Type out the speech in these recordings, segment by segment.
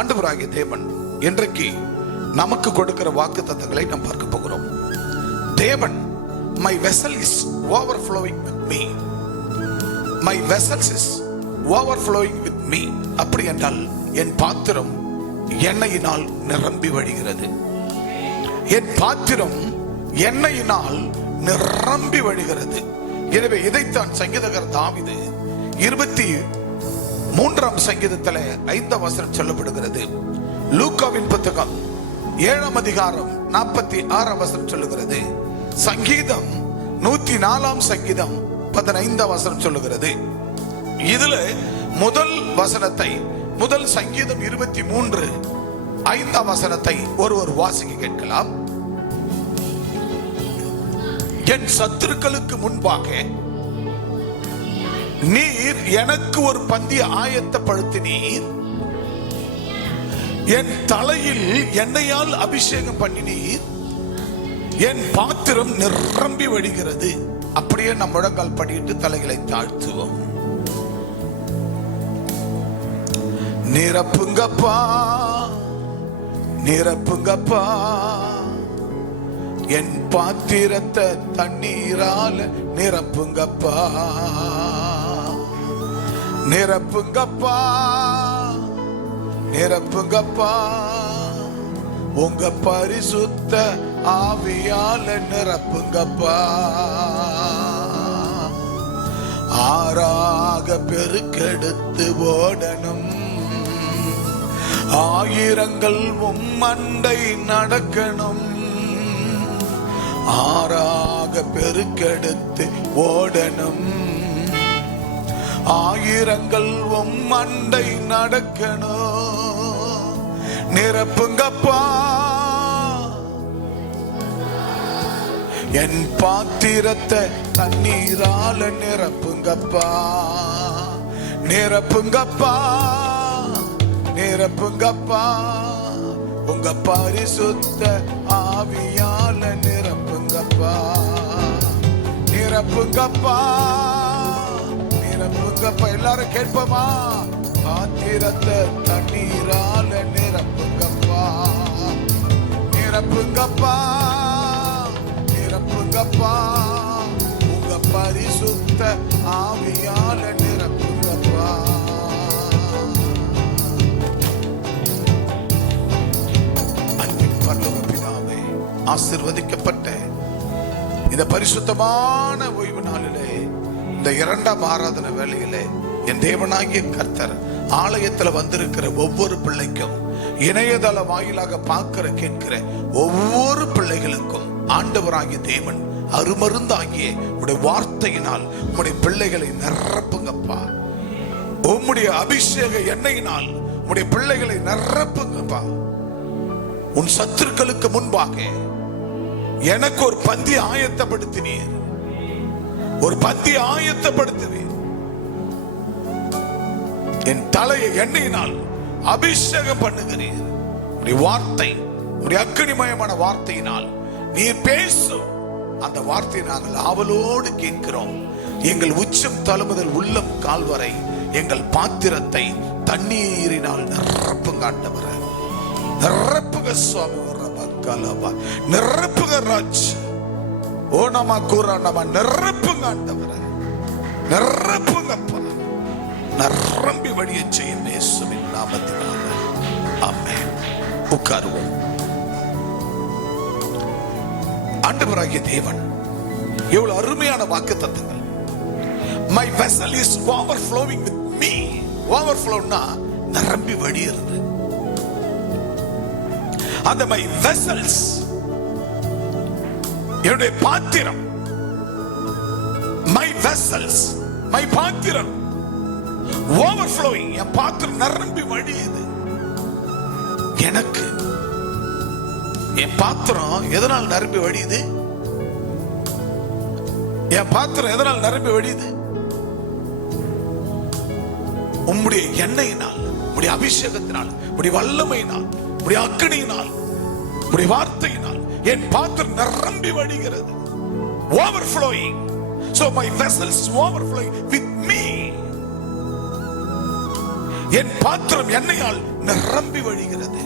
ஆண்டவராகிய தேவன் இன்றைக்கு நமக்கு கொடுக்கிற வாக்குத்தத்தங்களை நாம் பார்க்க போகிறோம். தேவன், my vessel is overflowing with me. My vessel is overflowing with me. அப்படி என்றால் என் பாத்திரம் எண்ணெயினால் நிரம்பி வழிகிறது. என் பாத்திரம் எண்ணெயினால் நிரம்பி வழிகிறது. எனவே இதைத்தான் சங்கீதகர் தாவீது 23ஆம் சங்கீதத்தில் 5ஆம் வசனம் சொல்லப்படுகிறது. லூக்காவின் புத்தகம் 7ஆம் அதிகாரம் 46ஆம் வசனம் சொல்லுகிறது. சங்கீதம் 104ஆம் சங்கீதம் 15ஆம் வசனம் சொல்லுகிறது. இதுல முதல் வசனத்தை, முதல் சங்கீதம் 23 5ஆம் வசனத்தை ஒருவர் வாசிக்க கேட்கலாம். என் சத்துருக்களுக்கு முன்பாக நீர் எனக்கு ஒரு பந்தியை ஆயத்தப்படுத்தினீர், என் தலையில் எண்ணெயால் அபிஷேகம் பண்ணினீர், என் பாத்திரம் நிரம்பி வழிகிறது. அப்படியே நம் முழங்கால் படியிட்டு தலைகளை தாழ்த்துவோம். நிரப்புங்கப்பா, நிரப்புங்கப்பா, என் பாத்திரத்தை தண்ணீரால நிரப்புங்கப்பா, நிரப்புங்கப்பா, நிரப்புங்கப்பா, உங்க பரிசுத்த ஆவியால நிரப்புங்கப்பா. ஆறாக பெருக்கெடுத்து ஓடணும், ஆயிரங்கள் உம்மண்டை நடக்கணும். ஆறாக பெருக்கெடுத்து ஓடணும், ஆயிரங்கள் உம்மண்டை நடக்கணும். நிரப்புங்கப்பா, என் பாத்திரத்தை தண்ணீரால நிரப்புங்கப்பா, நிரப்புங்கப்பா, நிரப்புங்கப்பா, உங்க பரிசுத்த ஆவியால நிரப்புங்கப்பா, நிரப்புங்கப்பா, நிரப்புங்கப்பா. எல்லாரும் கேட்போமா? பாத்திரத்தை தண்ணீரால நிரப்புங்கப்பா, நிரப்புங்கப்பா, நிரப்புங்கப்பா, உங்க பரிசுத்த ஆவியால நிரப்புங்கப்பா. ஆசீர்வதிக்கப்பட்ட இந்த பரிசுத்தமான ஓய்வு நாளிலே, இந்த 2ஆம் ஆராதனை வேளையிலே என் தேவனாகிய கர்த்தர் ஆலயத்தில் வந்திருக்கிற ஒவ்வொரு பிள்ளைக்கும், இணையதள வாயிலாக பார்க்கிற கேட்கிற ஒவ்வொரு பிள்ளைகளுக்கும் ஆண்டவராகிய தேவன் அருமருந்தாகிய உடைய வார்த்தையினால் உடைய பிள்ளைகளை நிரப்புங்கப்பா. உம்முடைய அபிஷேக எண்ணெயினால் உடைய பிள்ளைகளை நிரப்புங்கப்பா. உன் சத்துருக்களுக்கு முன்பாக எனக்கு ஒரு பந்தி ஆயத்தப்படுத்தினீர், ஒரு பந்தி ஆயத்தப்படுத்தினீர். என் தலையை எண்ணெயினால் அபிஷேகம் பண்ணுகிறீர். உடைய வார்த்தை, உடைய அக்கினிமயமான வார்த்தையினால் நீர் பேசும் அந்த வார்த்தையை நாங்கள் ஆவலோடு கேட்கிறோம். எங்கள் உச்சம் தழுமுதல் உள்ளம் கால்வரை எங்கள் பாத்திரத்தை தண்ணீரினால் நிரப்புங்க ஆண்டவரே, நிரப்புக சுவாமி, நிரப்புக ராஜ். ஓ நம கூற நம, நிரப்புங்க ஆண்டவரே, நிரப்புங்கப்பா, நிரம்பி வழிய செய்யும் இயேசுவின் நாமத்தினால ஆமென். உட்காருவோம். ஆண்டவராகிய தேவன் எவ்வளவு அருமையான வாக்குத்தத்தங்கள். My vessel is overflowing with me. Overflowனா நிரம்பி வழியிறது. அந்த my vessels, என்னுடைய பாத்திரம், my vessels, my பாத்திரம் overflowing, என் பாத்திரம் நிரம்பி வழியுது. எனக்கு என் பாத்திரம் எதனால் நிரம்பி வழியுது? என் பாத்திரம் எதனால் நிரம்பி வழியுது? உம்முடைய எண்ணெயினால், உம்முடைய அபிஷேகத்தினால், உம்முடைய வல்லமையினால், உம்முடைய அக்கினியினால், உம்முடைய வார்த்தையினால் என் பாத்திரம் நிரம்பி வழிகிறது. Overflowing. So my vessels overflowing with me. என் பாத்திரம் எண்ணெயால் நிரம்பி வழிகிறது.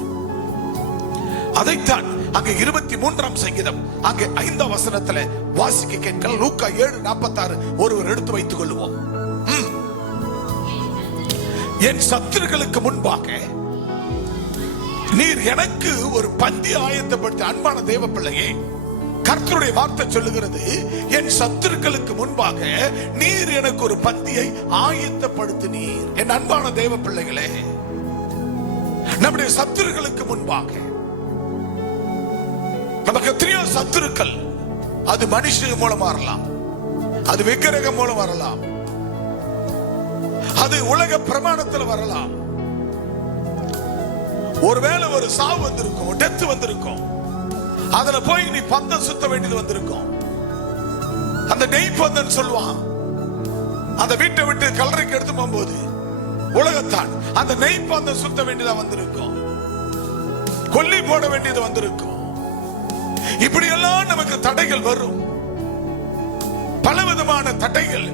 அதைத்தான் அங்க 23ஆம் சங்கீதம் அங்கே 5ஆம் வசனத்துல வாசிக்க கேட்கலாம். லூக்கா 7:46 ஒருவர் எடுத்து வைத்துக் கொள்வோம். என் சத்துருக்களுக்கு முன்பாக நீர் எனக்கு ஒரு பந்தி ஆயத்தப்படுத்த. அன்பான தேவ பிள்ளையே, கர்த்தருடைய வார்த்தை சொல்லுகிறது, என் சத்துருக்களுக்கு முன்பாக நீர் எனக்கு ஒரு பந்தியை ஆயத்தப்படுத்தினீர். என் அன்பான தேவ பிள்ளைகளே, நம்முடைய சத்துருக்களுக்கு முன்பாக நமக்கு எத்தனையோ சத்துருக்கள். அது மனுஷன் மூலமா வரலாம், அது விக்கிரகம் மூலம் வரலாம், அது உலக பிரமாணத்தில் வரலாம். ஒருவேளை ஒரு சாவு வந்திருக்கும், டெத் வந்திருக்கும், அதுல போய் நீ பந்தம் சுத்த வேண்டியது வந்திருக்கும். அந்த நெய் பந்தம் சொல்லுவான், அந்த வீட்டை விட்டு கல்லறைக்கு எடுத்து போகும்போது உலகத்தான் அந்த நெய் பந்தம் சுத்த வேண்டியதா வந்திருக்கும், கொல்லி போட வேண்டியது வந்திருக்கும். இப்படி எல்லாம் நமக்கு தடைகள் வரும், பலவிதமான தடைகள்.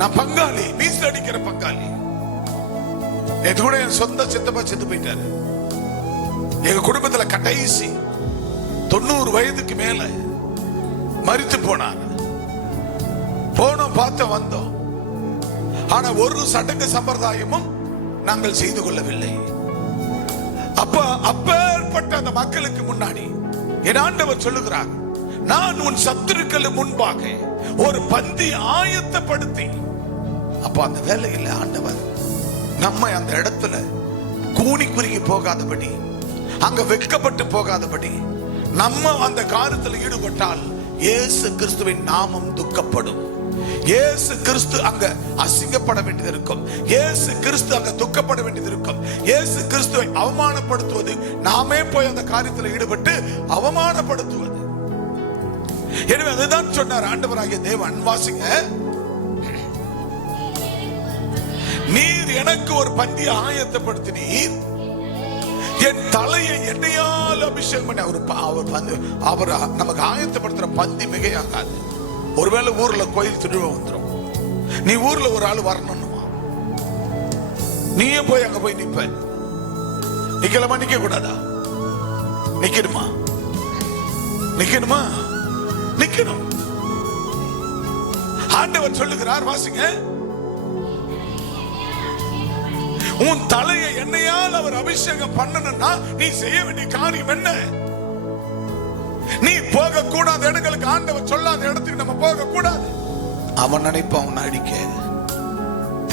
நான் பங்காளி, வீசு அடிக்கிற பங்காளி. நேற்று கூட என் சொந்த சித்தப்பா செத்து போயிட்டாரு. எங்க குடும்பத்துல கடைசி 90 வயதுக்கு மேல மரித்து போனார். போனோம், பார்த்த வந்தோம். ஆனா ஒரு சடங்கு சம்பிரதாயமும் நாங்கள் செய்து கொள்ளவில்லை. அப்பேற்பட்ட அந்த மக்களுக்கு முன்னாடி என் ஆண்டவர் சொல்லுகிறார், நான் உன் சத்துருக்கள் முன்பாக ஒரு பந்தி ஆயத்தப்படுத்தி. அப்ப அந்த வேலையில் ஆண்டவர் நம்ம அந்த இடத்துல கூனி குறுகி போகாதபடி, அங்க வெட்கப்பட்டு போகாதபடி, நம்ம அந்த காரியத்தில் ஈடுபட்டால் இயேசு கிறிஸ்துவின் நாமம் துக்கப்படும். இயேசு கிறிஸ்து அங்க அசிங்கப்பட வேண்டியது இருக்கும், இயேசு கிறிஸ்து அங்க துக்கப்பட வேண்டியது இருக்கும். இயேசு கிறிஸ்துவை அவமானப்படுத்துவது, நாமே போய் அந்த காரியத்தில் ஈடுபட்டு அவமானப்படுத்துவது. எனவே அதுதான் சொன்னார் ஆண்டவராகிய தேவன். வாசிங்க, நீர் எனக்கு ஒரு பந்தியை ஆயத்தப்படுத்தினீர், என் தலையை எண்ணெயால் அபிஷேகம் பண்ணி. அவர் நமக்கு ஆயத்தப்படுத்துற பந்தி மிகையாகாது. ஒருவேளை ஊர்ல கோயில் திருவிழா வந்துடும், நீ ஊர்ல ஒரு ஆள் வரணும்னுமா, நீயே போய் அங்க போய் நிப்ப. நிக்கலாமா? நிக்க கூடாதா? நிக்கணுமா? நிக்கணுமா? நிக்கணும். ஆண்டவர் சொல்லுகிறார், வாசிங்க, உன் தலையை எண்ணெயால் அவர் அபிஷேகம் பண்ணணும்னா நீ செய்ய வேண்டிய காரியம் என்ன? நீ போக கூடாத இடங்களுக்கு, ஆண்டவர் சொல்லாத இடத்துக்கு நம்ம போக கூடாது. அவன் நினைப்பான் உன்னை அடிக்க,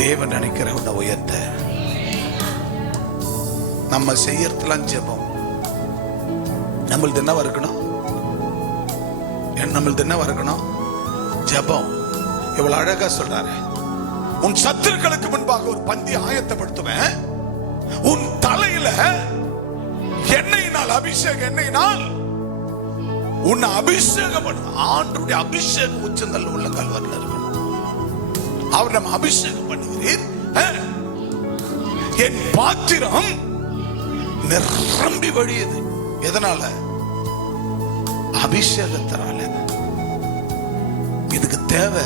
தேவன் நினைக்கிற உன்னை உயர்த்த. நம்ம செய்யறதுலாம் ஜெபம். நம்மளுக்கு என்னவா இருக்கணும்? நம்மளுக்கு என்னவா இருக்கணும்? ஜெபம். இவ்வளவு அழகா சொல்றாரு, உன் சத்துருக்களுக்கு முன்பாக ஒரு பந்தி ஆயத்தப்படுத்துவேன், உன் தலையில எண்ணெயினால் அபிஷேகம், எண்ணெயினால் உன்னை அபிஷேகம் பண்ணுவேன். ஆண்டவருடைய அபிஷேகம் உச்சந்தல் உள்ளங்கால் வரல இருக்கணும். அவர் நம்ம அபிஷேகம் பண்ணுகிறீர். என் பாத்திரம் நிரம்பி வழியுது. எதனால? அபிஷேகத்தினால. இதுக்கு தேவை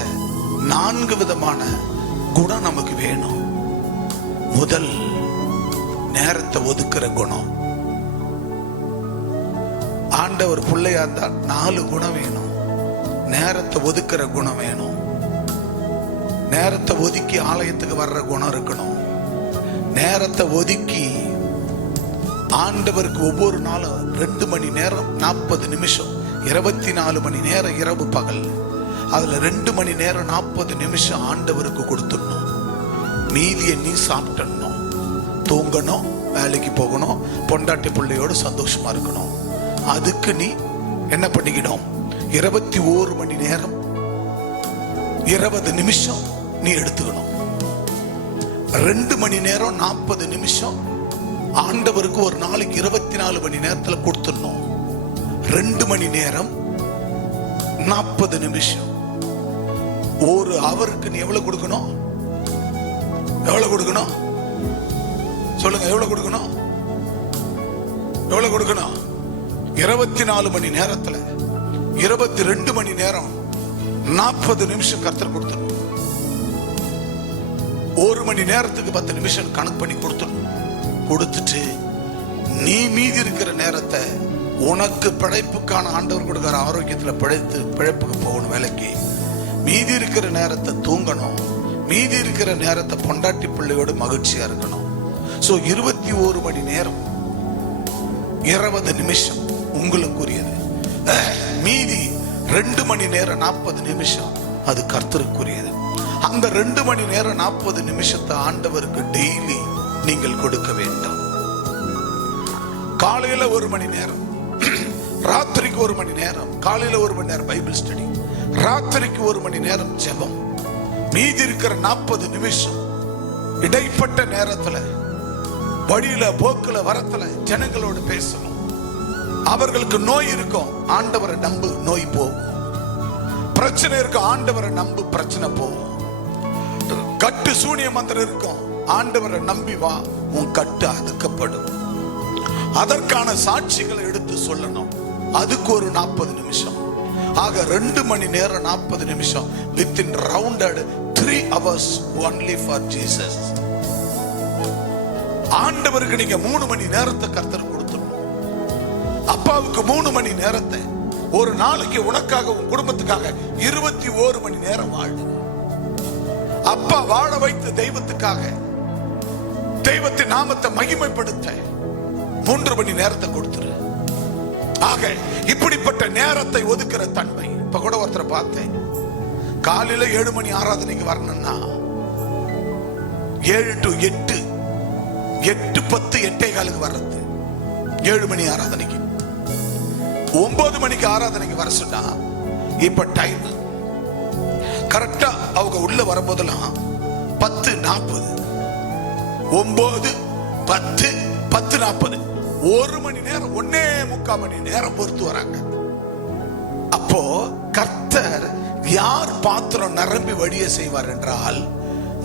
4 விதமான குணம் நமக்கு வேணும். முதல், நேரத்தை ஒதுக்குற குணம். ஆண்டவர் பிள்ளையா இருந்தா 4 குணம் வேணும். நேரத்தை ஒதுக்குற குணம் வேணும், நேரத்தை ஒதுக்கி ஆலயத்துக்கு வர்ற குணம் இருக்கணும், நேரத்தை ஒதுக்கி ஆண்டவருக்கு ஒவ்வொரு நாளும் 2 மணி நேரம் 40 நிமிஷம், 24 மணி நேரம் இரவு பகல், அதுல 2 மணி நேரம் 40 நிமிஷம் ஆண்டவருக்கு கொடுத்துடணும். மீதியை நீ சாப்பிட்டணும், தூங்கணும், வேலைக்கு போகணும், பொண்டாட்டி பிள்ளையோடு சந்தோஷமா இருக்கணும். அதுக்கு நீ என்ன பண்ணிக்கணும்? 21 மணி நேரம் 20 நிமிஷம் நீ எடுத்துக்கணும். 2 மணி நேரம் 40 நிமிஷம் ஆண்டவருக்கு ஒரு நாளைக்கு 24 மணி நேரத்துல கொடுத்துடணும். 2 மணி நேரம் 40 நிமிஷம். ஒரு அவருக்கு நீ எவ்வளவு கொடுக்கணும்? எவ்வளவு கொடுக்கணும்? சொல்லுங்க, எவ்வளவு கொடுக்கணும்? எவ்வளவு கொடுக்கணும்? 24 மணி நேரத்துல 22 மணி நேரம் 40 நிமிஷம் கர்த்தர் கொடுத்துடணும். 1 மணி நேரத்துக்கு 10 நிமிஷம் கணக்கு பண்ணி கொடுத்துட்டு நீ மீதி இருக்கிற நேரத்தை உனக்கு பிழைப்புக்கான ஆண்டவர் கொடுக்கிற ஆரோக்கியத்துல பிழைப்புக்கு போகணும் வேலைக்கு. மீதி இருக்கிற நேரத்தை தூங்கணும். மீதி இருக்கிற நேரத்தை பொண்டாட்டி பிள்ளையோடு மகிழ்ச்சியா இருக்கணும். சோ 21 மணி நேரம் 20 நிமிஷம் உங்களுக்குரியது. மீதி 2 மணி நேரம் 40 நிமிஷம் அது கர்த்தருக்குரியது. அந்த 2 மணி நேரம் 40 நிமிஷத்தை ஆண்டவருக்கு டெய்லி நீங்கள் கொடுக்க வேண்டும். காலையில 1 மணி நேரம், ராத்திரிக்கு 1 மணி நேரம். காலையில 1 மணி நேரம் பைபிள் ஸ்டடி, ராத்திரிக்கு 1 மணி நேரம் ஜெபம். மீதி இருக்கிற 40 நிமிஷம் இடைப்பட்ட நேரத்துல வழியில போக்குல வரத்துல ஜனங்களோடு பேசணும். அவர்களுக்கு நோய் இருக்கும், ஆண்டவரை நம்பு, நோய் போகும். பிரச்சனை இருக்கும், ஆண்டவரை நம்பு, பிரச்சனை போகும். கட்டு சூனிய மந்திரம் இருக்கும், ஆண்டவரை நம்பி வா, உன் கட்டு அதுக்கப்படும். அதற்கான சாட்சிகளை எடுத்து சொல்லணும். அதுக்கு ஒரு 40 நிமிஷம். ஆக 2 மணி நேரம் 40 நிமிஷம் within rounded 3 hours only for Jesus. ஆண்டவருக்கு நீங்க 3 மணி நேரத்தை கர்த்தர் கொடுத்துடணும். அப்பாவுக்கு 3 மணி நேரத்தை. ஒரு நாளைக்கு உனக்காக உன் குடும்பத்துக்காக 21 மணி நேரம் வாழு. அப்பா வாழ வைத்த தெய்வத்துக்காக, தெய்வத்தின் நாமத்தை மகிமைப்படுத்த 3 மணி நேரத்தை கொடுத்துரு. ஆக இப்படிப்பட்ட நேரத்தை ஒதுக்குற தன்மை. இப்ப கூட ஒருத்தரை பார்த்தேன், காலையில 7 மணி ஆராதனைக்கு வரணும்னா 7 to 8, 8:10, 8:15 வர்றது. 7 மணி ஆராதனைக்கு 9 மணிக்கு ஆராதனைக்கு வர சொன்னா இப்ப டைம் கரெக்டா அவங்க உள்ள வரும்போதெல்லாம் 10:40, 9, 10, 10:40, 1 மணி நேரம், 1.25 மணி நேரம் பொறுத்து வராங்க. அப்போ கர்த்தர் யார் பாத்திரம் நிரம்பி வழிய செய்வார் என்றால்,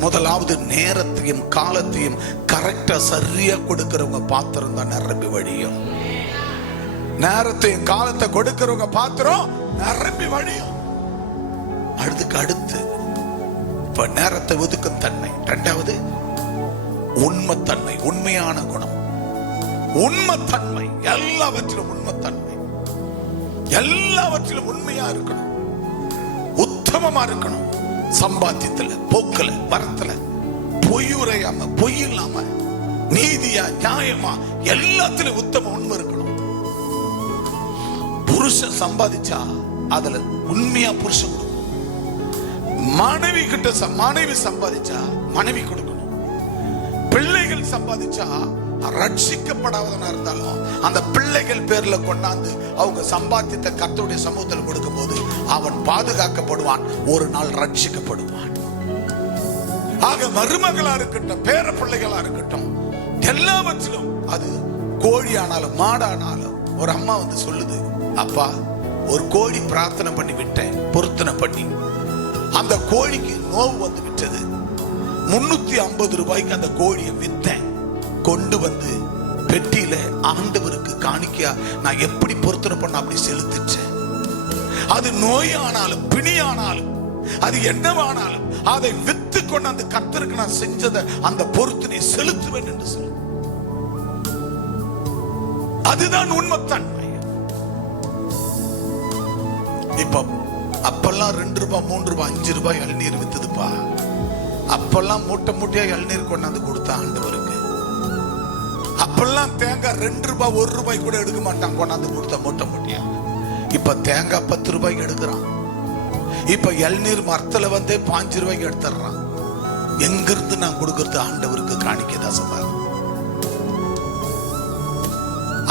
முதலாவது நேரத்தையும் காலத்தையும் கரெக்டா சரியா கொடுக்கிறவங்க பாத்திரம் தான் நிரம்பி வழியும். நேரத்தையும் காலத்தை கொடுக்கிறவங்க பாத்திரம் நிரம்பி வழியும். அடுத்து இப்ப நேரத்தை ஒதுக்கும் தன்மை. 2வது உண்மைத்தன்மை, உண்மையான குணம், உண்மைத்தன்மை. எல்லாவற்றிலும் உண்மைத்தன்மை, எல்லாவற்றிலும் உண்மையா இருக்கணும், உத்தமமா இருக்கணும். சம்பாத்தியத்துல, போக்குல, வரத்துல பொய் உரையாம, பொய் இல்லாம, நீதியா, நியாயமா, எல்லாத்திலும் உத்தம உண்மை இருக்கணும். புருஷன் சம்பாதிச்சா அதுல உண்மையா புருஷன் கொடுக்கணும். மனைவி கிட்ட மனைவி சம்பாதிச்சா மனைவி கொடுக்கணும். பிள்ளைகள் சம்பாதிச்சா ரட்சிக்கப்படாதவனா இருந்தாலும் அந்த பிள்ளைகள் பேர்ல கொண்டாந்து அவங்க சம்பாத்தியத்தை கர்த்தருடைய சமூகத்தில் கொடுக்கும் போது அவன் பாதுகாக்கப்படுவான், ஒரு நாள் ரட்சிக்கப்படுவான். ஆக மருமகளா இருக்கட்டும், பேர பிள்ளைகளா இருக்கட்டும், எல்லாவற்றிலும், அது கோழி ஆனாலும் மாடானாலும், ஒரு அம்மா வந்து சொல்லுது, அப்பா ஒரு கோழி பிரார்த்தனை பண்ணி விட்டேன், பொருத்தனை பண்ணி, அந்த கோழிக்கு நோவு வந்து விட்டது. 350 ரூபாய்க்கு அந்த கோழியை வித்தேன், கொண்டு வந்து பெட்டியில ஆண்டவருக்கு காணிக்கையா நான் எப்படி பொருத்தனை பண்ண அப்படி செலுத்திச்சேன். அது நோயானாலும் பிணியானாலும் அது என்னவானாலும் அதை வித்து கொண்டு அந்த கர்த்தருக்கு நான் செஞ்சதை அந்த பொருத்தனை செலுத்துவேன் என்று சொல்லு. அதுதான் உண்மைத்தன்மை. இப்ப அப்பெல்லாம் 2 ரூபாய், 3 ரூபாய், 5 ரூபாய் இளநீர் வித்துதுப்பா. அப்பெல்லாம் மூட்டை மூட்டையா இளநீர் கொண்டாந்து கொடுத்தா ஆண்டவருக்கு. அப்பெல்லாம் தேங்காய் 2 ரூபாய், 1 ரூபாய் கூட எடுக்க மாட்டான், கொண்டாந்து கொடுத்தா மூட்டை மூட்டையா. இப்ப தேங்காய் 10 ரூபாய்க்கு எடுக்கிறான். இப்ப இளநீர் மரத்துல வந்து 5 ரூபாய்க்கு எடுத்துறான். எங்கிருந்து நான் கொடுக்கறது ஆண்டவருக்கு காணிக்கைதான் சமாளம்.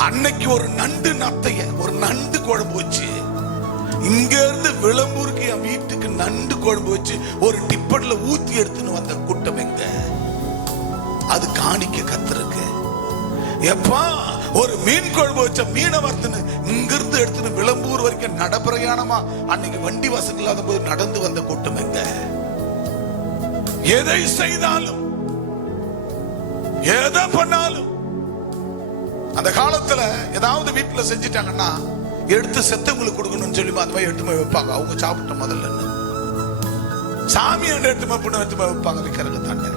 அன்னைக்கு ஒரு நண்டு நத்தைய, ஒரு நண்டு குழம்பு வச்சு, இங்க இருந்து விளம்பூருக்கு என் வீட்டுக்கு நண்டு குழம்பு வச்சு ஒரு டிப்பட்ல ஊத்தி எடுத்துன்னு வந்த கூட்டம் எங்க? அது காணிக்க கர்த்தருக்கு. எப்பா ஒரு மீன் குழம்பு வச்ச மீனவர்த்தனு இங்க இருந்து எடுத்துன்னு விளம்பூர் வரைக்கும் நடப்பிரயாணமா அன்னைக்கு வண்டி வசதி இல்லாத போது நடந்து வந்த கூட்டம் எங்க? எதை செய்தாலும், எதை பண்ணாலும், அந்த காலத்துல ஏதாவது வீட்டுல செஞ்சிட்டாங்கன்னா எடுத்து செத்தவங்களுக்கு கொடுக்கணும்னு சொல்லி அந்த மாதிரி எடுத்து போய் வைப்பாங்க. அவங்க சாப்பிட்ட முதல்ல சாமி எடுத்து போய் வைப்பாங்க விற்கிறது தானே.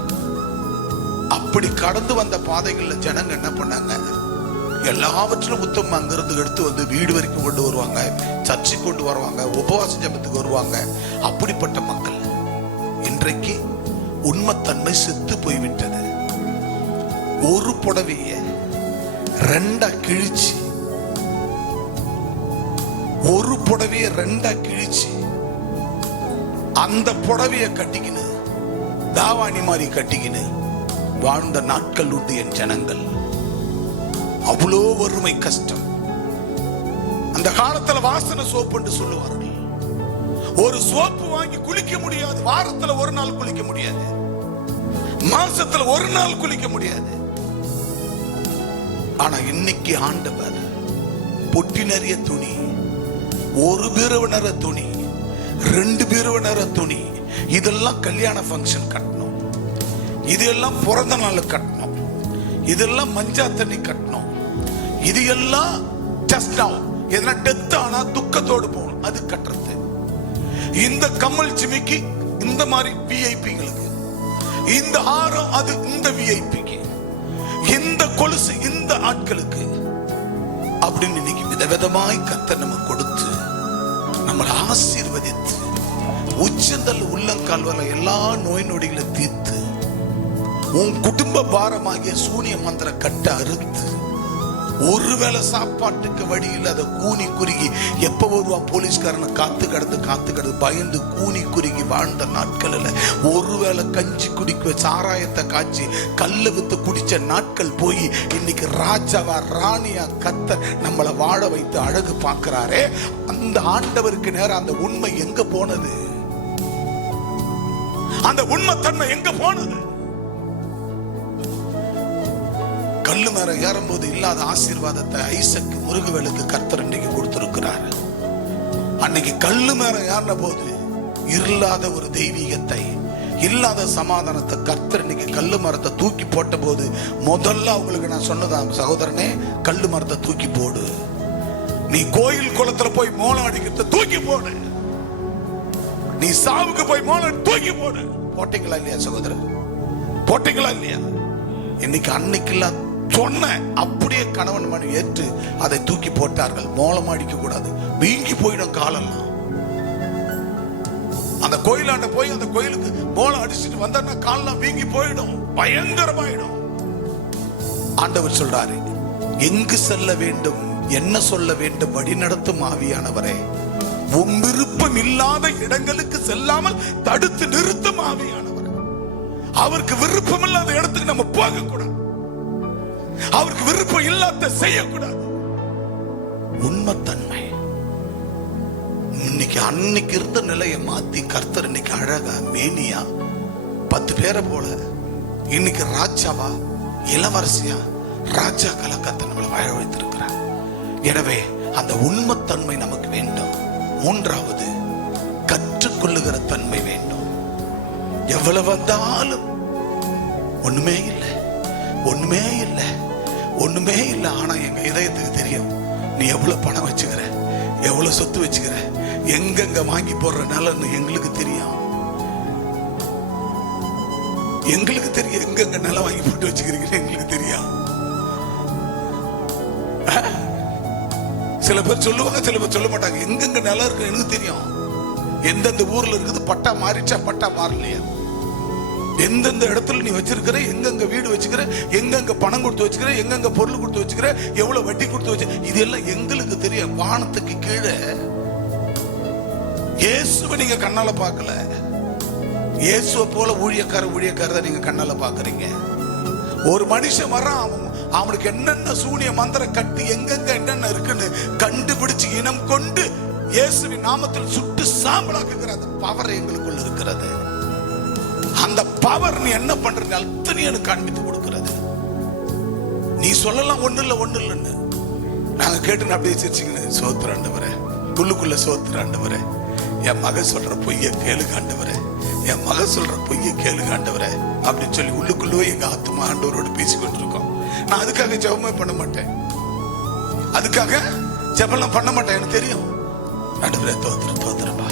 அப்படி கடந்து வந்த பாதைகள்ல ஜனங்க என்ன பண்ணாங்க, எல்லாவற்றிலும் உத்தமம் அங்கிருந்து எடுத்து வந்து வீடு வரைக்கும் கொண்டு வருவாங்க, சர்ச்சைக்கு கொண்டு வருவாங்க, உபவாச ஜெபத்துக்கு வருவாங்க. அப்படிப்பட்ட மக்கள் இன்றைக்கு உண்மைத்தன்மை செத்து போய்விட்டது. ஒரு புடவைய ரெண்டா கிழிச்சு, ஒரு புடவைய ரெண்டா கிழிச்சு அந்த புடவைய கட்டிக்கின்னு தாவாணி மாதிரி கட்டிக்கின்னு வாழ்ந்த நாட்கள் உண்டு என் ஜனங்கள். அவ்வளோ வறுமை, கஷ்டம். அந்த காலத்துல வாசனை சோப்பு என்று சொல்லுவார்கள். ஒரு சோப்பு வாங்கி குளிக்க முடியாது, வாரத்துல ஒரு நாள் குளிக்க முடியாது, மாசத்துல ஒரு நாள் குளிக்க முடியாது. ஆனா இன்னைக்கு ஆண்டவர் பொட்டி நிறைய துணி, ஒரு பீரவு நிறைய துணி, 2 பீரவு நிறைய துணி, இதெல்லாம் கல்யாண ஃபங்க்ஷன் கட்டணும், இதெல்லாம் பிறந்த நாள் கட்டணும், இதெல்லாம் மஞ்சா தண்ணி கட்டணும், இது எல்லாம் ஜஸ்ட் நவ, எதனா டெத் ஆனா துக்கத்தோடு போகணும், அது கட்டுறது. இந்த கம்மல் ஜிமிக்கு இந்த மாதிரி விஐபிகளுக்கு, இந்த ஆரம் அது இந்த விஐபிக்கு, இந்த கொலுசு இந்த ஆட்களுக்கு அப்படின்னு இன்னைக்கு விதவிதமாய் கர்த்தர் நம்ம கொடுத்து நம்மளை ஆசீர்வதித்து உச்சந்தல் உள்ளங்கால் வரை எல்லா நோய் நொடிகளை தீர்த்து உன் குடும்ப பாரமாகிய சூனிய மந்திர கட்ட அறுத்து ஒருவேளை சாப்பாட்டுக்கு வழி இல்லாத கூனி குறுகி எப்ப வருவான் போலீஸ்காரனை காத்து கடந்து பயந்து கூனி குறுகி வாழ்ந்த நாட்கள், ஒருவேளை கஞ்சி குடிக்க சாராயத்தை காய்ச்சி கல்ல வித்து குடிச்ச நாட்கள் போய் இன்னைக்கு ராஜாவா ராணியா கத்த நம்மளை வாழ வைத்து அழகு பார்க்கிறாரே, அந்த ஆண்டவருக்கு நேரம் அந்த உண்மை எங்க போனது? அந்த உண்மை தன்மை எங்க போனது? கல்லு மேல ஏறும்போது இல்லாத ஆசீர்வாதத்தை ஐசக் முருகவேலுக்கு கர்த்தர் இன்னைக்கு கொடுத்திருக்கிறார். அன்னைக்கு கல்லு மேல ஏறின போது இல்லாத ஒரு தெய்வீகத்தை, இல்லாத சமாதானத்தை கர்த்தர் இன்னைக்கு கல்லு மரத்தை தூக்கி போட்ட போது முதல்ல அவங்களுக்கு நான் சொன்னதான், சகோதரனே கல்லு மரத்தை தூக்கி போடு, நீ கோயில் குளத்துல போய் மோளம் அடிக்கிறத தூக்கி போடு, நீ சாவுக்கு போய் மோளம் தூக்கி போடு. போட்டீங்களா இல்லையா சகோதரர்? போட்டீங்களா இல்லையா? இன்னைக்கு அன்னைக்கெல்லாம் சொன்ன அப்படியே கணவன் மனைவி ஏற்று அதை தூக்கி போட்டார்கள். மோளம் அடிக்க கூடாது, வீங்கி போயிடும் காலெல்லாம். அந்த கோயிலாண்ட போய் அந்த கோயிலுக்கு மோளம் அடிச்சுட்டு வந்தா காலெல்லாம் வீங்கி போயிடும், பயங்கரமாயிடும். ஆண்டவர் சொல்றாரு, எங்கு செல்ல வேண்டும், என்ன சொல்ல வேண்டும், வழி நடத்தும் ஆவியானவரே, உன் விருப்பம் இல்லாத இடங்களுக்கு செல்லாமல் தடுத்து நிறுத்தும் ஆவியானவர். அவருக்கு விருப்பம் இல்லாத இடத்துக்கு நம்ம போக கூடாது, அவருக்கு விருப்பம் இல்லாத செய்யக்கூடாது. உண்மைத்தன்மை இன்னைக்கு அன்னைக்கு இருந்த நிலையை மாத்தி கர்த்தர் இன்னைக்கு அழகா மேனியா 10 பேரை போல இன்னைக்கு ராஜாவா இளவரசியா ராஜா கலக்கத்தை நம்மளை வாழ வைத்திருக்கிறார். எனவே அந்த உண்மைத்தன்மை நமக்கு வேண்டும். 3வது கற்றுக்கொள்ளுகிற தன்மை வேண்டும். எவ்வளவு வந்தாலும் ஒண்ணுமே இல்லை, ஒண்ணுமே இல்லை, ஒண்ணுமே இல்லை. ஆனா எங்க இதயத்துக்கு தெரியும் நீ எவ்வளவு பணம் வச்சுக்கிற, எவ்வளவு சொத்து வச்சுக்கிற, எங்கெங்க வாங்கி போடுற நிலன்னு எங்களுக்கு தெரியும். எங்களுக்கு தெரியும் எங்கெங்க நிலம் வாங்கி போட்டு வச்சுக்கிறீங்க, எங்களுக்கு தெரியும். சில பேர் சொல்லுவாங்க, சில பேர் சொல்ல மாட்டாங்க. எங்கெங்க நிலம் இருக்கு எனக்கு தெரியும். எந்தெந்த ஊர்ல இருக்குது, பட்டா மாறிச்சா பட்டா மாறலையா, எந்தெந்த இடத்துல நீ வச்சிருக்கிற, எங்கெங்க வீடு வச்சுக்கிற, எங்கெங்க பணம் கொடுத்து வச்சுக்கிற, எங்கெங்க பொருள் கொடுத்து வச்சுக்கிற, எவ்வளவு வட்டி கொடுத்து வச்சு, இதெல்லாம் எங்களுக்கு தெரியும். வானத்துக்கு கீழே இயேசுவை நீங்க கண்ணால பார்க்கல, இயேசுவை போல ஊழியக்காரரை நீங்க கண்ணால பாக்குறீங்க. ஒரு மனுஷன் வரான், அவனுக்கு என்னென்ன சூனிய மந்திரம் கட்டி எங்கெங்க என்னென்ன இருக்குன்னு கண்டுபிடிச்சு இனம் கொண்டு இயேசுவின் நாமத்தில் சுட்டு சாம்பலாக்குகிற அந்த பவர் எங்களுக்குள்ள இருக்கிறது. அந்த பவர் நீ என்ன பண்றது அத்தனை எனக்கு காண்பித்து கொடுக்கிறது. நீ சொல்லலாம் ஒண்ணு இல்லைன்னு நாங்க கேட்டு அப்படியே சிரிச்சுக்கணும். சோத்திர ஆண்டவரே, உள்ளுக்குள்ள சோத்திர ஆண்டவரே, என் மக சொல்ற பொய்ய கேளுங்க ஆண்டவரே, என் மக சொல்ற பொய்ய கேளுங்க ஆண்டவரே அப்படின்னு சொல்லி உள்ளுக்குள்ளவே எங்க ஆத்மா ஆண்டவரோடு பேசிக்கொண்டு இருக்கோம். நான் அதுக்காக ஜெபமே பண்ண மாட்டேன், அதுக்காக ஜெபம் பண்ண மாட்டேன். எனக்கு தெரியும் ஆண்டவரே தோத்திரப்பா,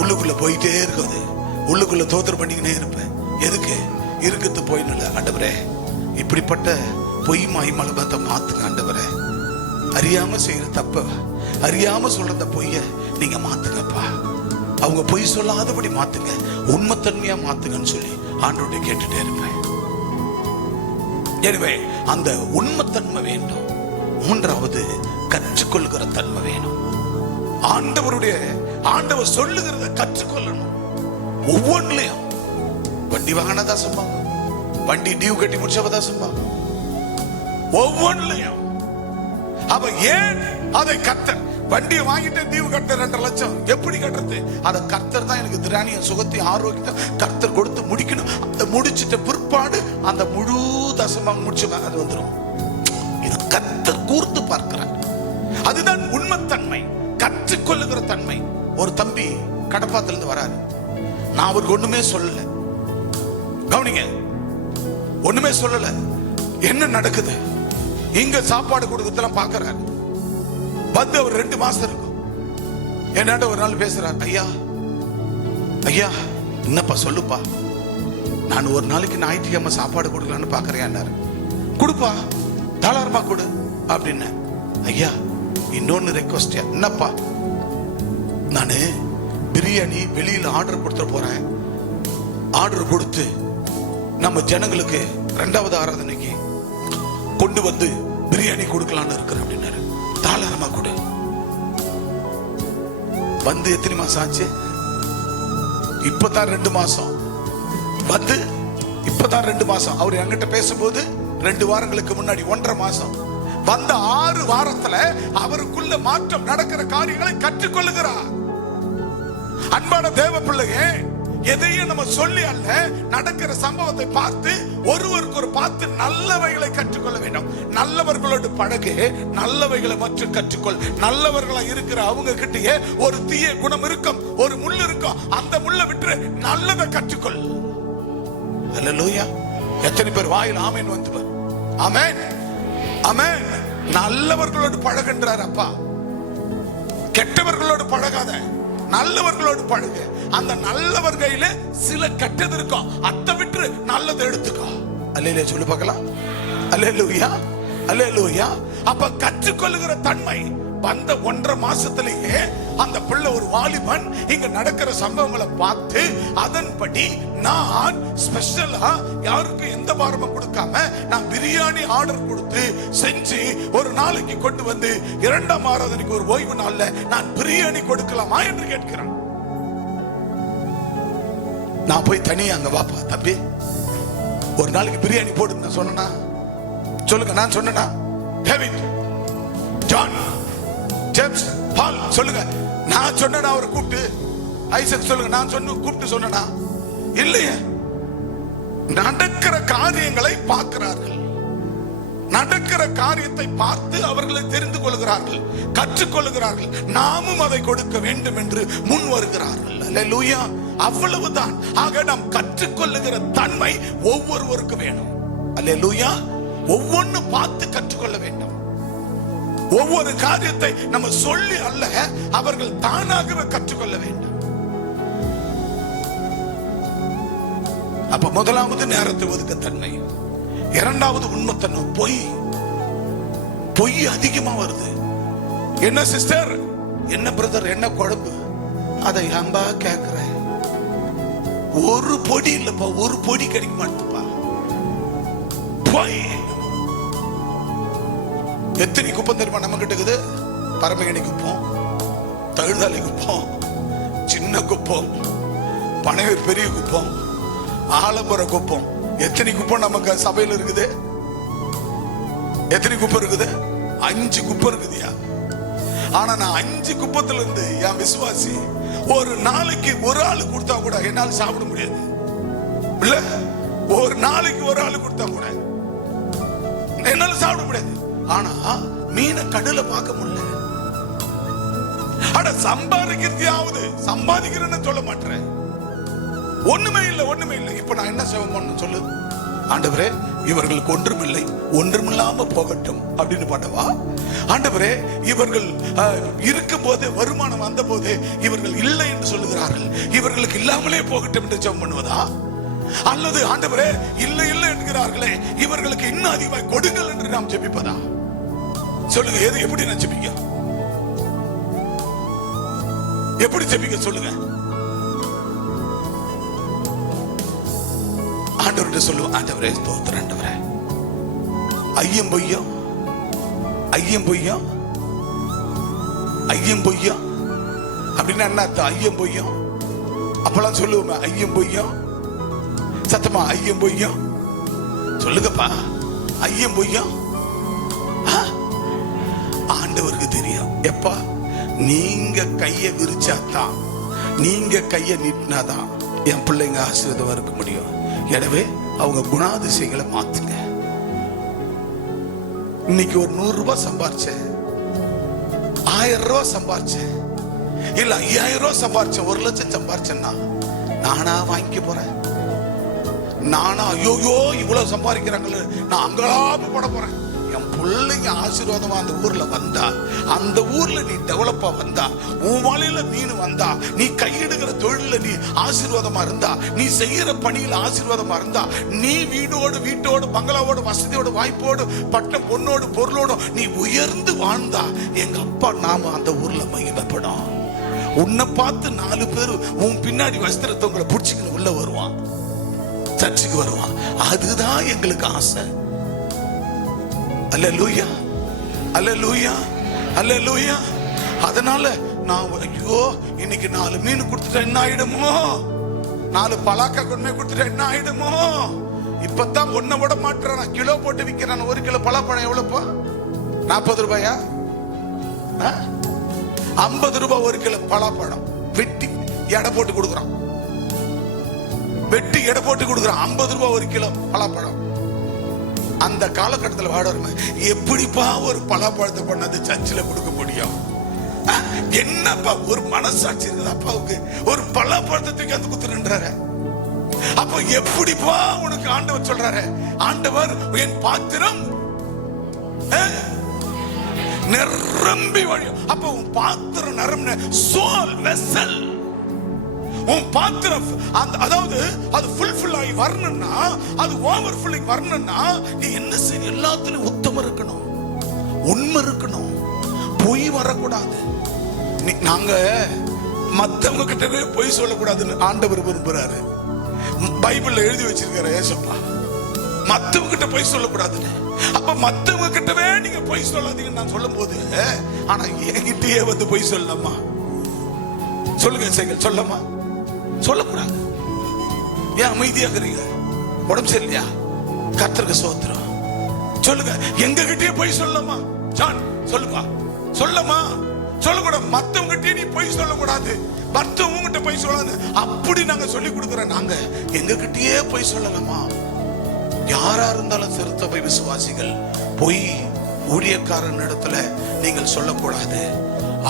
உள்ளுக்குள்ள போயிட்டே இருக்குது, உள்ளுக்குள்ள தோத்திரம் பண்ணிக்கினே இருப்பேன். எதுக்கு? இருக்குது போயின்னு ஆண்டவரே, இப்படிப்பட்ட பொய் மாய்மலபத்தை மாத்துங்க ஆண்டவரே. அறியாம செய்யற தப்ப, அறியாம சொல்றத பொய்ய நீங்க மாத்துங்கப்பா. அவங்க பொய் சொல்லாதபடி மாத்துங்க, உண்மைத்தன்மையா மாத்துங்கன்னு சொல்லி ஆண்டவரை கேட்டுட்டே இருப்பேன். எனவே அந்த உண்மைத்தன்மை வேண்டும். மூன்றாவது கற்றுக்கொள்கிற தன்மை வேணும். ஆண்டவர் சொல்லுகிறத கற்றுக்கொள்ளணும். ஒவ்வொன்றிலையும் வண்டி வாங்கினதா சொன்னாங்க, வண்டி டியூ கட்டி முடிச்சவதா சொன்னாங்க, ஒவ்வொன்றிலையும் அவ ஏன் அதை கர்த்தர் வண்டியை வாங்கிட்டு டியூ கட்ட 2.5 லட்சம் எப்படி கட்டுறது? அதை கர்த்தர் தான் எனக்கு திராணிய சுகத்தை ஆரோக்கியத்தை கர்த்தர் கொடுத்து முடிக்கணும். அதை முடிச்சிட்ட பிற்பாடு அந்த முழு தசமாக முடிச்சு அது வந்துடும். இது கர்த்தர் கூர்த்து பார்க்கிறார். அதுதான் உண்மைத்தன்மை, கற்றுக்கொள்ளுகிற தன்மை. ஒரு தம்பி கடப்பாத்திலிருந்து வராரு. நான் அவருக்கு ஒண்ணுமே சொல்லல, கவனிங்க, ஒண்ணுமே சொல்லல. என்ன நடக்குது இங்க சாப்பாடு கொடுக்கறதெல்லாம் பாக்குறாரு. வந்து அவர் 2 மாசம் இருக்கும். என்னட்ட ஒரு நாள் பேசுறாரு, ஐயா ஐயா என்னப்பா சொல்லுப்பா, நான் ஒரு நாளைக்கு ஞாயிற்றுக்கிழமை சாப்பாடு கொடுக்கலான்னு பாக்குறேன். கொடுப்பா, தாராளமா கொடு அப்படின்னு. ஐயா இன்னொன்னு ரெக்வஸ்ட், என்னப்பா, நானு பிரியாணி வெளியில ஆர்டர் கொடுத்துட போறேன். ஆர்டர் கொடுத்து நம்ம ஜனங்களுக்கு 2வது ஆராதனைக்கு கொண்டு வந்து பிரியாணி கொடுக்கலான்னு இருக்கிறேன் அப்படின்னாரு. தாராளமா கொடு. வந்து எத்தனை மாசம் ஆச்சு? இப்பதான் 2 மாசம். வந்து இப்பதான் 2 மாசம். அவர் என்கிட்ட பேசும்போது 2 வாரங்களுக்கு முன்னாடி 1.5 மாசம். வந்த 6 வாரத்துல அவருக்குள்ள மாற்றம் நடக்கிற காரியங்களை கற்றுக்கொள்ளுகிறார். அன்பான தேவ பிள்ளையே, எதையும் நம்ம சொல்லி அல்ல, நடக்கிற சம்பவத்தை பார்த்து ஒருவருக்கு ஒரு பார்த்து நல்லவைகளை கற்றுக்கொள்ள வேண்டும். நல்லவர்களோடு பழகு, நல்லவைகளை மற்றும் கற்றுக்கொள். நல்லவர்களா இருக்கிற அவங்க கிட்டயே ஒரு தீய குணம் இருக்கும், ஒரு முள் இருக்கும். அந்த முள்ளை விட்டு நல்லதை கற்றுக்கொள். அல்லேலூயா. எத்தனை பேர் வாயில் ஆமேன் வந்து? ஆமேன் ஆமேன். நல்லவர்களோடு பழகுன்றார் அப்பா. கெட்டவர்களோடு பழகாத, நல்லவர்களோடு பழகு. அந்த நல்லவர்கையில சில கெட்டது இருக்கும், அதை விட்டு நல்லதை எடுத்துக்கோ. அல்லேலூயா சொல்லு பார்க்கலாம். அல்லேலூயா அல்லேலூயா. அப்ப கற்றுக்கொள்ளுகிற தன்மை வந்த 1.5 மாசத்திலேயே அந்த பிள்ளை ஒரு வாலிபன் இங்க நடக்கிற சம்பவங்களை பார்த்து அதன்படி நான் ஸ்பெஷலா யாருக்கு எந்த பாரமும் கொடுக்காம நான் பிரியாணி ஆர்டர் கொடுத்து செஞ்சு ஒரு நாளைக்கு கொண்டு வந்து 2ஆம் ஆராதனைக்கு ஒரு ஓய்வு நாள்ல நான் பிரியாணி கொடுக்கலாமா என்று கேட்கிறேன். நான் போய் தனியா அங்க வாப்பா தம்பி ஒரு நாளைக்கு பிரியாணி போடுங்க சொன்னா சொல்லுங்க. நான் சொன்னா டேவிட், ஜான், ஜேம்ஸ், பால் சொல்லுங்க. நான் சொன்னா அவரை கூப்பிட்டு ஐசக் சொல்லுங்க. நான் கூப்பிட்டு சொன்னா இல்லையே. நடக்கிற காரியங்களை பார்க்கிறார்கள். நடக்கிற காரியத்தை பார்த்து அவர்களை தெரிந்து கொள்கிறார்கள், கற்றுக்கொள்கிறார்கள். நாமும் அதை கொடுக்க வேண்டும் என்று முன் வருகிறார்கள். அல்லேலூயா. அவ்வளவுதான். ஆக நாம் கற்றுக்கொள்ளுகிற தன்மை ஒவ்வொருவருக்கும் வேணும். அல்லேலூயா. ஒவ்வொன்னு பார்த்து கற்றுக்கொள்ள வேண்டும். ஒவ்வொரு காரியத்தை நம்ம சொல்லி அல்ல, அவர்கள் தானாகவே கற்றுக்கொள்ள வேண்டும். அப்ப முதலாவது நேரத்தை ஒதுக்க தன்மை, 2வது உண்மைத்தன்மை. பொய் அதிகமா வருது. என்ன சிஸ்டர், என்ன பிரதர், என்ன குழம்பு, அதை அம்பா கேட்கிறேன். ஒரு பொடி இல்லப்பா, ஒரு பொடி கிடைக்க மாட்டேப்பா. பொய். எத்தனை குப்பம் தெரியுமா நம்ம கிட்ட இருக்குது? பரமகணி குப்பம், தழுதாலை குப்பம், சின்ன குப்பம், பனையூர் பெரிய குப்பம், ஆலம்பர குப்பம். எத்தனை குப்பம் நமக்கு சபையில் இருக்குது? எத்தனை குப்பம் இருக்குது? 5 குப்பம் இருக்குதுயா. ஆனா நான் 5 குப்பத்துல இருந்து என் விசுவாசி ஒரு நாளைக்கு ஒரு ஆளு கொடுத்தா கூட என்னால சாப்பிட முடியாது. இல்ல, ஒரு நாளைக்கு ஒரு ஆளு கொடுத்தா கூட என்னால சாப்பிட முடியாது. ஆனா மீனை கடல பார்க்க முடியல. அட சம்பாதிக்கிறதையாவது சம்பாதிக்கிறேன்னு சொல்ல மாட்டேன். ஒண்ணுமே இல்லை, ஒண்ணுமே இல்லை. இப்ப நான் என்ன செய்வோம் சொல்லு. ஆண்டவரே, இவர்களுக்கு ஒன்றுமில்லை, ஒன்றுமில்லாம போகட்டும் அப்படின்னு பாட்டவா? ஆண்டவரே, இவர்கள் இருக்கும் போது, வருமானம் வந்த போது இவர்கள் இல்லை என்று சொல்லுகிறார்கள், இவர்களுக்கு இல்லாமலே போகட்டும் என்று ஜெபம் பண்ணுவதா? அல்லது ஆண்டவரே இல்லை இல்லை என்கிறார்களே, இவர்களுக்கு இன்னும் அதிகமாக கொடுங்கள் என்று நாம் ஜெபிப்பதா? சொல்லுங்க, எது எப்படி நான் ஜெபிக்க? எப்படி ஜெபிக்க சொல்லுங்க? ஆண்டவர்கிட்ட சொல்லுவோம், ஆண்டவரே ஸ்தோத்திரம் ஆண்டவரே. ஐயம் பொய்யம் ஐயம் பொய்யம் ஐயம் பொய்யம் அப்படின்னா என்ன அர்த்தம்? ஐயம் பொய்யம் அப்பெல்லாம் சொல்லுவோமே, ஐயம் பொய்யம். சத்தமா ஐயம் பொய்யம் சொல்லுங்கப்பா. ஐயம் பொய்யம் ஆண்டவருக்கு தெரியும். எப்பா நீங்க கைய விரிச்சாதான், நீங்க கைய நீட்டினாதான் என் பிள்ளைங்க ஆசீர்வாதம் இருக்க முடியும். எனவே அவங்க குணாதிசயங்களை மாத்துங்க. இன்னைக்கு ஒரு 100 ரூபாய் சம்பாரிச்சேன், 1000 ரூபாய் சம்பாரிச்சேன், இல்ல 5000 ரூபாய் சம்பாரிச்சேன், 1 லட்சம் சம்பாரிச்சேன்னா நானா வாங்கிக்க போறேன்? நானா ஐயோ இவ்வளவு சம்பாதிக்கிறாங்களே நான் அங்கலாப்பு போட போறேன்? என் பிள்ளைங்க ஆசீர்வாதமா அந்த ஊர்ல வந்தா, அந்த ஊர்ல நீ டெவலப்பா வந்தா, உன் வாழையில மீன் வந்தா, நீ கையிடுகிற தொழில நீ ஆசீர்வாதமா இருந்தா, நீ செய்யற பணியில ஆசீர்வாதமா இருந்தா, நீ வீட்டோடு பங்களாவோடு வசதியோடு வாய்ப்போடு பட்டம் பொண்ணோடு பொருளோடு நீ உயர்ந்து வாழ்ந்தா, எங்க அப்பா நாம அந்த ஊர்ல மகிமைப்படும். உன்னை பார்த்து 4 பேர் உன் பின்னாடி வஸ்திரத்தை உங்களை பிடிச்சிக்கணும் உள்ள வருவான், சர்ச்சுக்கு வருவான். அதுதான் எங்களுக்கு ஆசை. அல்லேலூயா அல்லேலூயா அல்லேலூயா. அதனால நான் ஐயோ இன்னைக்கு 4 மீன் கொடுத்துட்டா என்ன ஆயிடுமோ, 4 பலாக்கா கொண்டு கொடுத்துட்டா என்ன ஆயிடுமோ. இப்பதான் ஒன்ன விட மாட்டான், கிலோ போட்டு விற்கிறான். 1 கிலோ பலாப்பழம் எவ்வளவுப்பா? 40 ரூபாயா? 50 ரூபாய் 1 கிலோ பலாப்பழம். வெட்டி எடை போட்டு கொடுக்குறான், வெட்டி எடை போட்டு கொடுக்குறான். 50 ரூபாய் 1 கிலோ பலாப்பழம். அந்த காலகட்டத்தில் வாடுறோம், எப்படிப்பா ஒரு பலாப்பழத்தை பண்ணது சர்ச்சில் கொடுக்க முடியும்? என்னப்பா ஒரு மனசாட்சி இருக்குது அப்பாவுக்கு? ஒரு பலாப்பழத்தை தூக்கி அந்த குத்துறாரு. அப்ப எப்படிப்பா உனக்கு ஆண்டவர் சொல்றாரு, ஆண்டவர் என் பாத்திரம் நிரம்பி வழியும். அப்ப உன் பாத்திரம் நிரம்பின சோல் வெசல், உன் பாத்திரம் அதாவது அது ஃபுல்ஃபில் ஆகி வரணும்னா, அது ஓவர்ஃபுல்லிங் வரணும்னா நீ என்ன செய்ய? எல்லாத்துலயும் உத்தமம் இருக்கணும், உண்மை இருக்கணும், பொய் வரக்கூடாது. நாங்க மத்தவங்க கிட்டவே பொய் சொல்லக்கூடாதுன்னு ஆண்டவர் விரும்புறாரு. பைபிள்ல எழுதி வச்சிருக்காரு ஏசப்பா, மத்தவங்க கிட்ட பொய் சொல்லக்கூடாதுன்னு. அப்ப மத்தவங்க கிட்டவே நீங்க பொய் சொல்லாதீங்கன்னு நான் சொல்லும் போது, ஆனா என்கிட்டயே வந்து பொய் சொல்லலாமா? சொல்லுங்க செய்கள், சொல்லமா? சொல்லக்கூடாது. ஏன் அமைதியா இருக்கிறீங்க? உடம்பு சரியில்லையா? கர்த்தருக்கு ஸ்தோத்திரம். சொல்லுங்க, எங்க கிட்டே போய் சொல்லலாமா? ஜான் சொல்லுப்பா, சொல்லமா? சொல்லக்கூடாது. மத்தவங்க கிட்டே நீ போய் சொல்லக்கூடாது, மத்தவங்க கிட்ட போய் சொல்லாது. அப்படி நாங்க சொல்லி கொடுக்கிறோம். நாங்க எங்க கிட்டயே போய் சொல்லலாமா? யாரா இருந்தாலும் திருச்சபை விசுவாசிகள் போய் ஊழியக்காரன் இடத்துல நீங்கள் சொல்லக்கூடாது.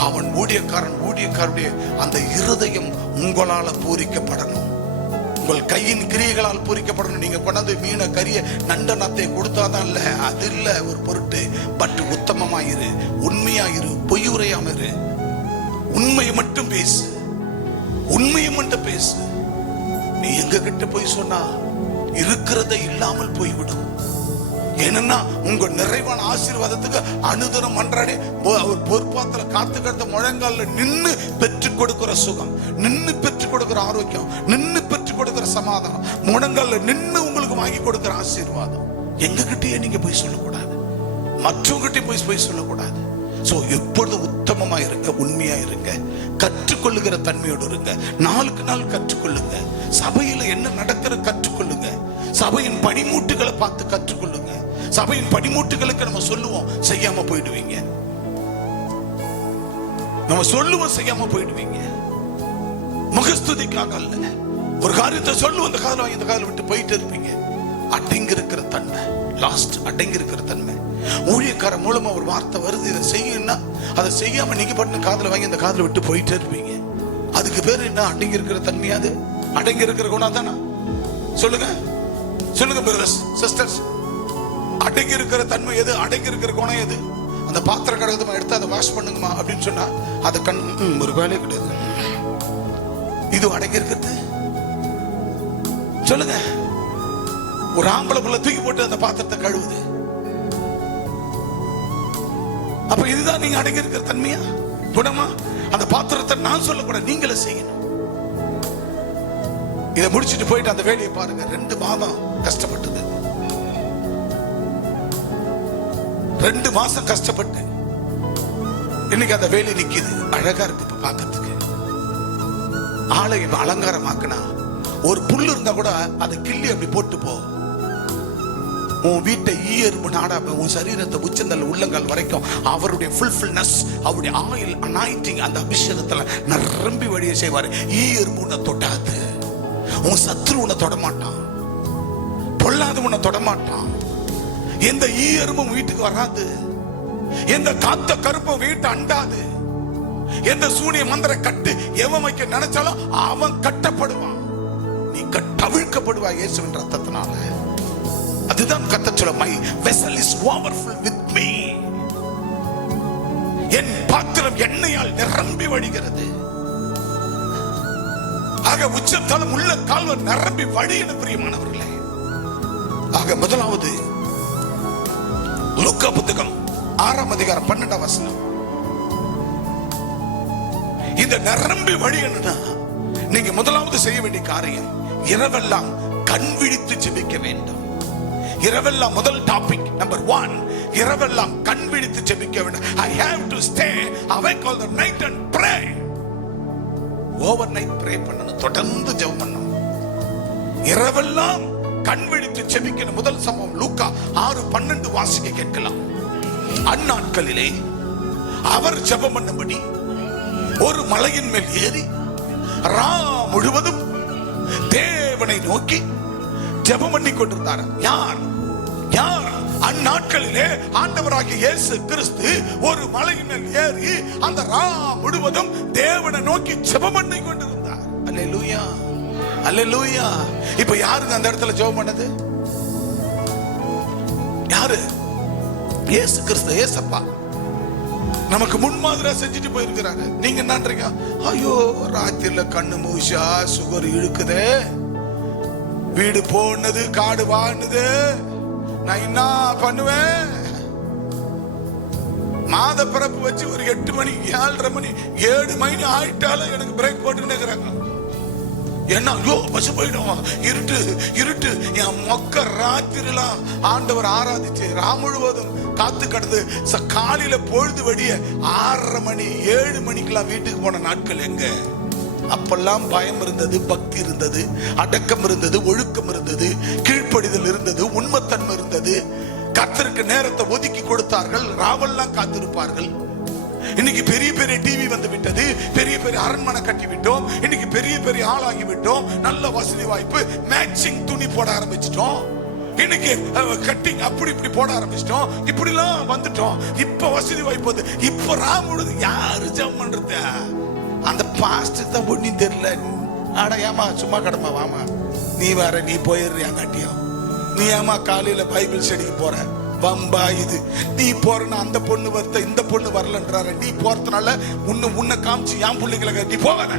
அவன் ஊழியக்காரனுடைய அந்த இருதயம் உங்களால பூரிக்கப்படணும், உங்கள் கையின் கிரியைகளால் பூரிக்கப்படணும். நீங்க கொண்டாந்து மீன கரிய நண்ட நத்தை கொடுத்தாதான் இல்ல, அது இல்ல ஒரு பொருட்டு. பட் உத்தமமாயிரு, உண்மையாயிரு, பொய் உரையாம இரு. உண்மையை மட்டும் பேசு, உண்மையை மட்டும் பேசு. நீ எங்க கிட்ட போய் சொன்னா இருக்கிறத இல்லாமல் போய்விடும். ஏன்னா உங்க நிறைவான ஆசீர்வாதத்துக்கு அனுதினம் அன்றாடி அவர் பொறுப்பாத்துல காத்து கடத்த முழங்கால நின்னு பெற்றுக் கொடுக்கிற சுகம், நின்னு பெற்றுக் கொடுக்கிற ஆரோக்கியம், நின்னு பெற்றுக் கொடுக்கிற சமாதானம், முழங்கால நின்னு உங்களுக்கு வாங்கி கொடுக்கிற ஆசீர்வாதம் எங்க கிட்டயே நீங்க போய் சொல்லக்கூடாது, மற்றவங்கிட்டே போய் சொல்லக்கூடாது. சோ எப்பொழுதும் உத்தமமா இருங்க, உண்மையா இருங்க, கற்றுக்கொள்ளுகிற தன்மையோடு இருங்க. நாளுக்கு நாள் கற்றுக்கொள்ளுங்க. சபையில என்ன நடக்கிற கற்றுக்கொள்ளுங்க. சபையின் பணிமூட்டுகளை பார்த்து கற்றுக்கொள்ளுங்க. சபையின் பணிமூட்டுகளுக்கு நம்ம சொல்லுவோம், செய்யாம போயிடுவீங்க. நம்ம சொல்லுவோம், செய்யாம போயிடுவீங்க. முகஸ்துதிக்காக அல்ல, ஒரு காரியத்தை சொல்லுவோம், அந்த காதல வாங்கி இந்த காதல விட்டு போயிட்டு இருப்பீங்க. அடங்கி இருக்கிற தன்மை, லாஸ்ட் அடங்கி இருக்கிற தன்மை. ஊழியக்கார மூலமா ஒரு வார்த்தை வருது, இதை செய்யுன்னா அதை செய்யாம நீங்க பண்ண காதல வாங்கி இந்த காதல விட்டு போயிட்டே இருப்பீங்க. அதுக்கு பேர் என்ன? அடங்கி இருக்கிற தன்மையாது, அடங்கி இருக்கிற குணம் தானா? சொல்லுங்க சொல்லுங்க பிரதர்ஸ் சிஸ்டர்ஸ், அடங்கி இருக்கிற தன்மை எது? அடங்கி இருக்கிற குணம் எது? அந்த பாத்திர கடகத்தை எடுத்து அதை வாஷ் பண்ணுங்கம்மா அப்படின்னு சொன்னா அதை ஒரு வேலையே கிடையாது. இது அடங்கி இருக்கிறது. சொல்லுங்க. ஒரு ஆம்பளை புள்ள தூக்கி போட்டு அந்த பாத்திரத்தை கழுவுது. அப்ப இதுதான் நீங்க அடங்கி இருக்கிற தன்மையா, குணமா? அந்த பாத்திரத்தை நான் சொல்லக்கூடாது, நீங்களே செய்யணும். இதை முடிச்சுட்டு போயிட்டு அந்த வேலையை பாருங்க. 2 மாதம் கஷ்டப்பட்டது, 2 மாசம் கஷ்டப்பட்டு இன்னைக்கு அந்த வேலை நிக்குது. அழகா இருக்கு இப்ப பார்க்கிறதுக்கு. ஆளை அலங்காரமாக்குனா ஒரு புல்லு இருந்தா கூட அதை கிள்ளி அப்படி போட்டு போ. உன் வீட்டை ஈயெறும்பு நாடாம உன் சரீரத்தை உச்சந்தல் உள்ளங்கால் வரைக்கும் அவருடைய ஃபுல்ஃபில்னஸ், அவருடைய ஆயில் அனாயிண்டிங், அந்த அபிஷேகத்துல நிரம்பி வழியை செய்வாரு. ஈயெறும்பு உன்னை தொட்டாது, உன் சத்ரு உன்னை தொடமாட்டான், பொல்லாத உன்னை தொடமாட்டான், எந்த ஈயெறும்பும் வீட்டுக்கு வராது, எந்த காத்த கருப்பும் வீட்டை அண்டாது, எந்த சூனிய மந்திர கட்டு எவன் வைக்க நினைச்சாலும் அவன் கட்டப்படுவான். நீ கட்டவிழ்க்கப்படுவாய் இயேசுவின் ரத்தத்தினால. அதுதான் கர்த்தர் சொல்ல, my vessel is overfull with me. என் பாத்திரம் எண்ணெயால் நிரம்பி வழிகிறது. ஆக உச்சத்தலம் உள்ள கால்வர் நிரம்பி வழியின பிரியமானவர்களே. ஆக முதலாவது லூக்கா புத்தகம் 6ஆம் அதிகாரம் 12ஆம் வசனம். இந்த நிரம்பி வழியணும்னா நீங்க முதலாவது செய்ய வேண்டிய காரியம், இரவெல்லாம் கண் விழித்து ஜெபிக்க வேண்டும். இரவெல்லாம் முதல் டாபிக் நம்பர் 1, இரவெல்லாம் கண் விழித்து ஜெபிக்க வேண்டும். I have to stay awake all the night and pray. overnight pray பண்ணணும், தொடர்ந்து ஜெபம் பண்ணணும். இரவெல்லாம் கண் விழித்து ஜெபிக்கணும். முதல் சம்பவம் லூக்கா 6:12 வாசிக்க கேட்கலாம். அந்நாட்களிலே அவர் ஜெபம் பண்ணும்படி ஒரு மலையின் மேல் ஏறி ரா முழுவதும் தேவனை நோக்கி ஜெபம் பண்ணி கொண்டிருந்தார். யார் யார்? அந்நாட்களிலே ஆண்டவராகிய இயேசு கிறிஸ்து ஒரு மலையின் மேல் ஏறி அந்த ரா முழுவதும் தேவனை நோக்கி ஜெபம் பண்ணி கொண்டிருந்தார். அல்லேலூயா, அல்லேலூயா. இப்ப யாருங்க அந்த இடத்துல ஜெபம் பண்ணது? யாரு? இயேசு கிறிஸ்து, இயேசப்பா நமக்கு முன்மாதிரியா செஞ்சுட்டு போயிருக்கிறாங்க. நீங்க என்னன்றீங்க? ஐயோ, ராத்திரில கண்ணு மூஷா சுகர் இழுக்குதே, வீடு போனது காடு வாணுது, நான் என்ன பண்ணுவேன்? மாத பிறப்பு வச்சு ஒரு 8 மணி 7:30 மணி 7 மணி ஆயிட்டாலும் எனக்கு பிரேக் போட்டு நிக்கிறாங்க. என்ன? ஐயோ பஸ் போயிடும், இருட்டு இருட்டு. என் மொக்க ராத்திரிலாம் ஆண்டவர் ஆராதிச்சு முழுவதும் காத்து கடந்து காலையில பொழுது வடிய 6:30 மணி 7 மணிக்கெல்லாம் வீட்டுக்கு போன நாட்கள் எங்க? அப்பெல்லாம் பயம் இருந்தது, பக்தி இருந்தது, அடக்கம் இருந்தது, ஒழுக்கம் இருந்தது, கீழ்ப்படிதல் இருந்தது, உண்மைத்தன்மை இருந்தது. கர்த்தருக்கு நேரத்தை ஒதுக்கி கொடுத்தார்கள், ராவெல்லாம் காத்திருப்பார்கள். இன்னைக்கு பெரிய பெரிய டிவி வந்து விட்டது, பெரிய பெரிய அரண்மனை கட்டி விட்டோம், இன்னைக்கு பெரிய பெரிய ஆளாகி விட்டோம், நல்ல வசதி வாய்ப்பு, மேட்சிங் துணி போட ஆரம்பிச்சிட்டோம், இன்னைக்கு கட்டிங் அப்படி இப்படி போட ஆரம்பிச்சிட்டோம், இப்படி எல்லாம் வந்துட்டோம். இப்ப வசதி வாய்ப்பு வந்து இப்ப ராமுழுது யாரு ஜெபம் பண்றது? அந்த பாஸ்ட் தான் ஒன்னும் தெரியல. ஆனா ஏமா சும்மா கடமா வாமா, நீ வேற நீ போயிடுறியா காட்டியும், நீ ஏமா காலையில பைபிள் ஸ்டடிக்கு போற? வம்பா இது. நீ போறனா அந்த பொண்ணு வருத்த, இந்த பொண்ணு வரலன்றாரு. நீ போறதுனால உன்னை காமிச்சு என் பிள்ளைங்களை நீ போகாத.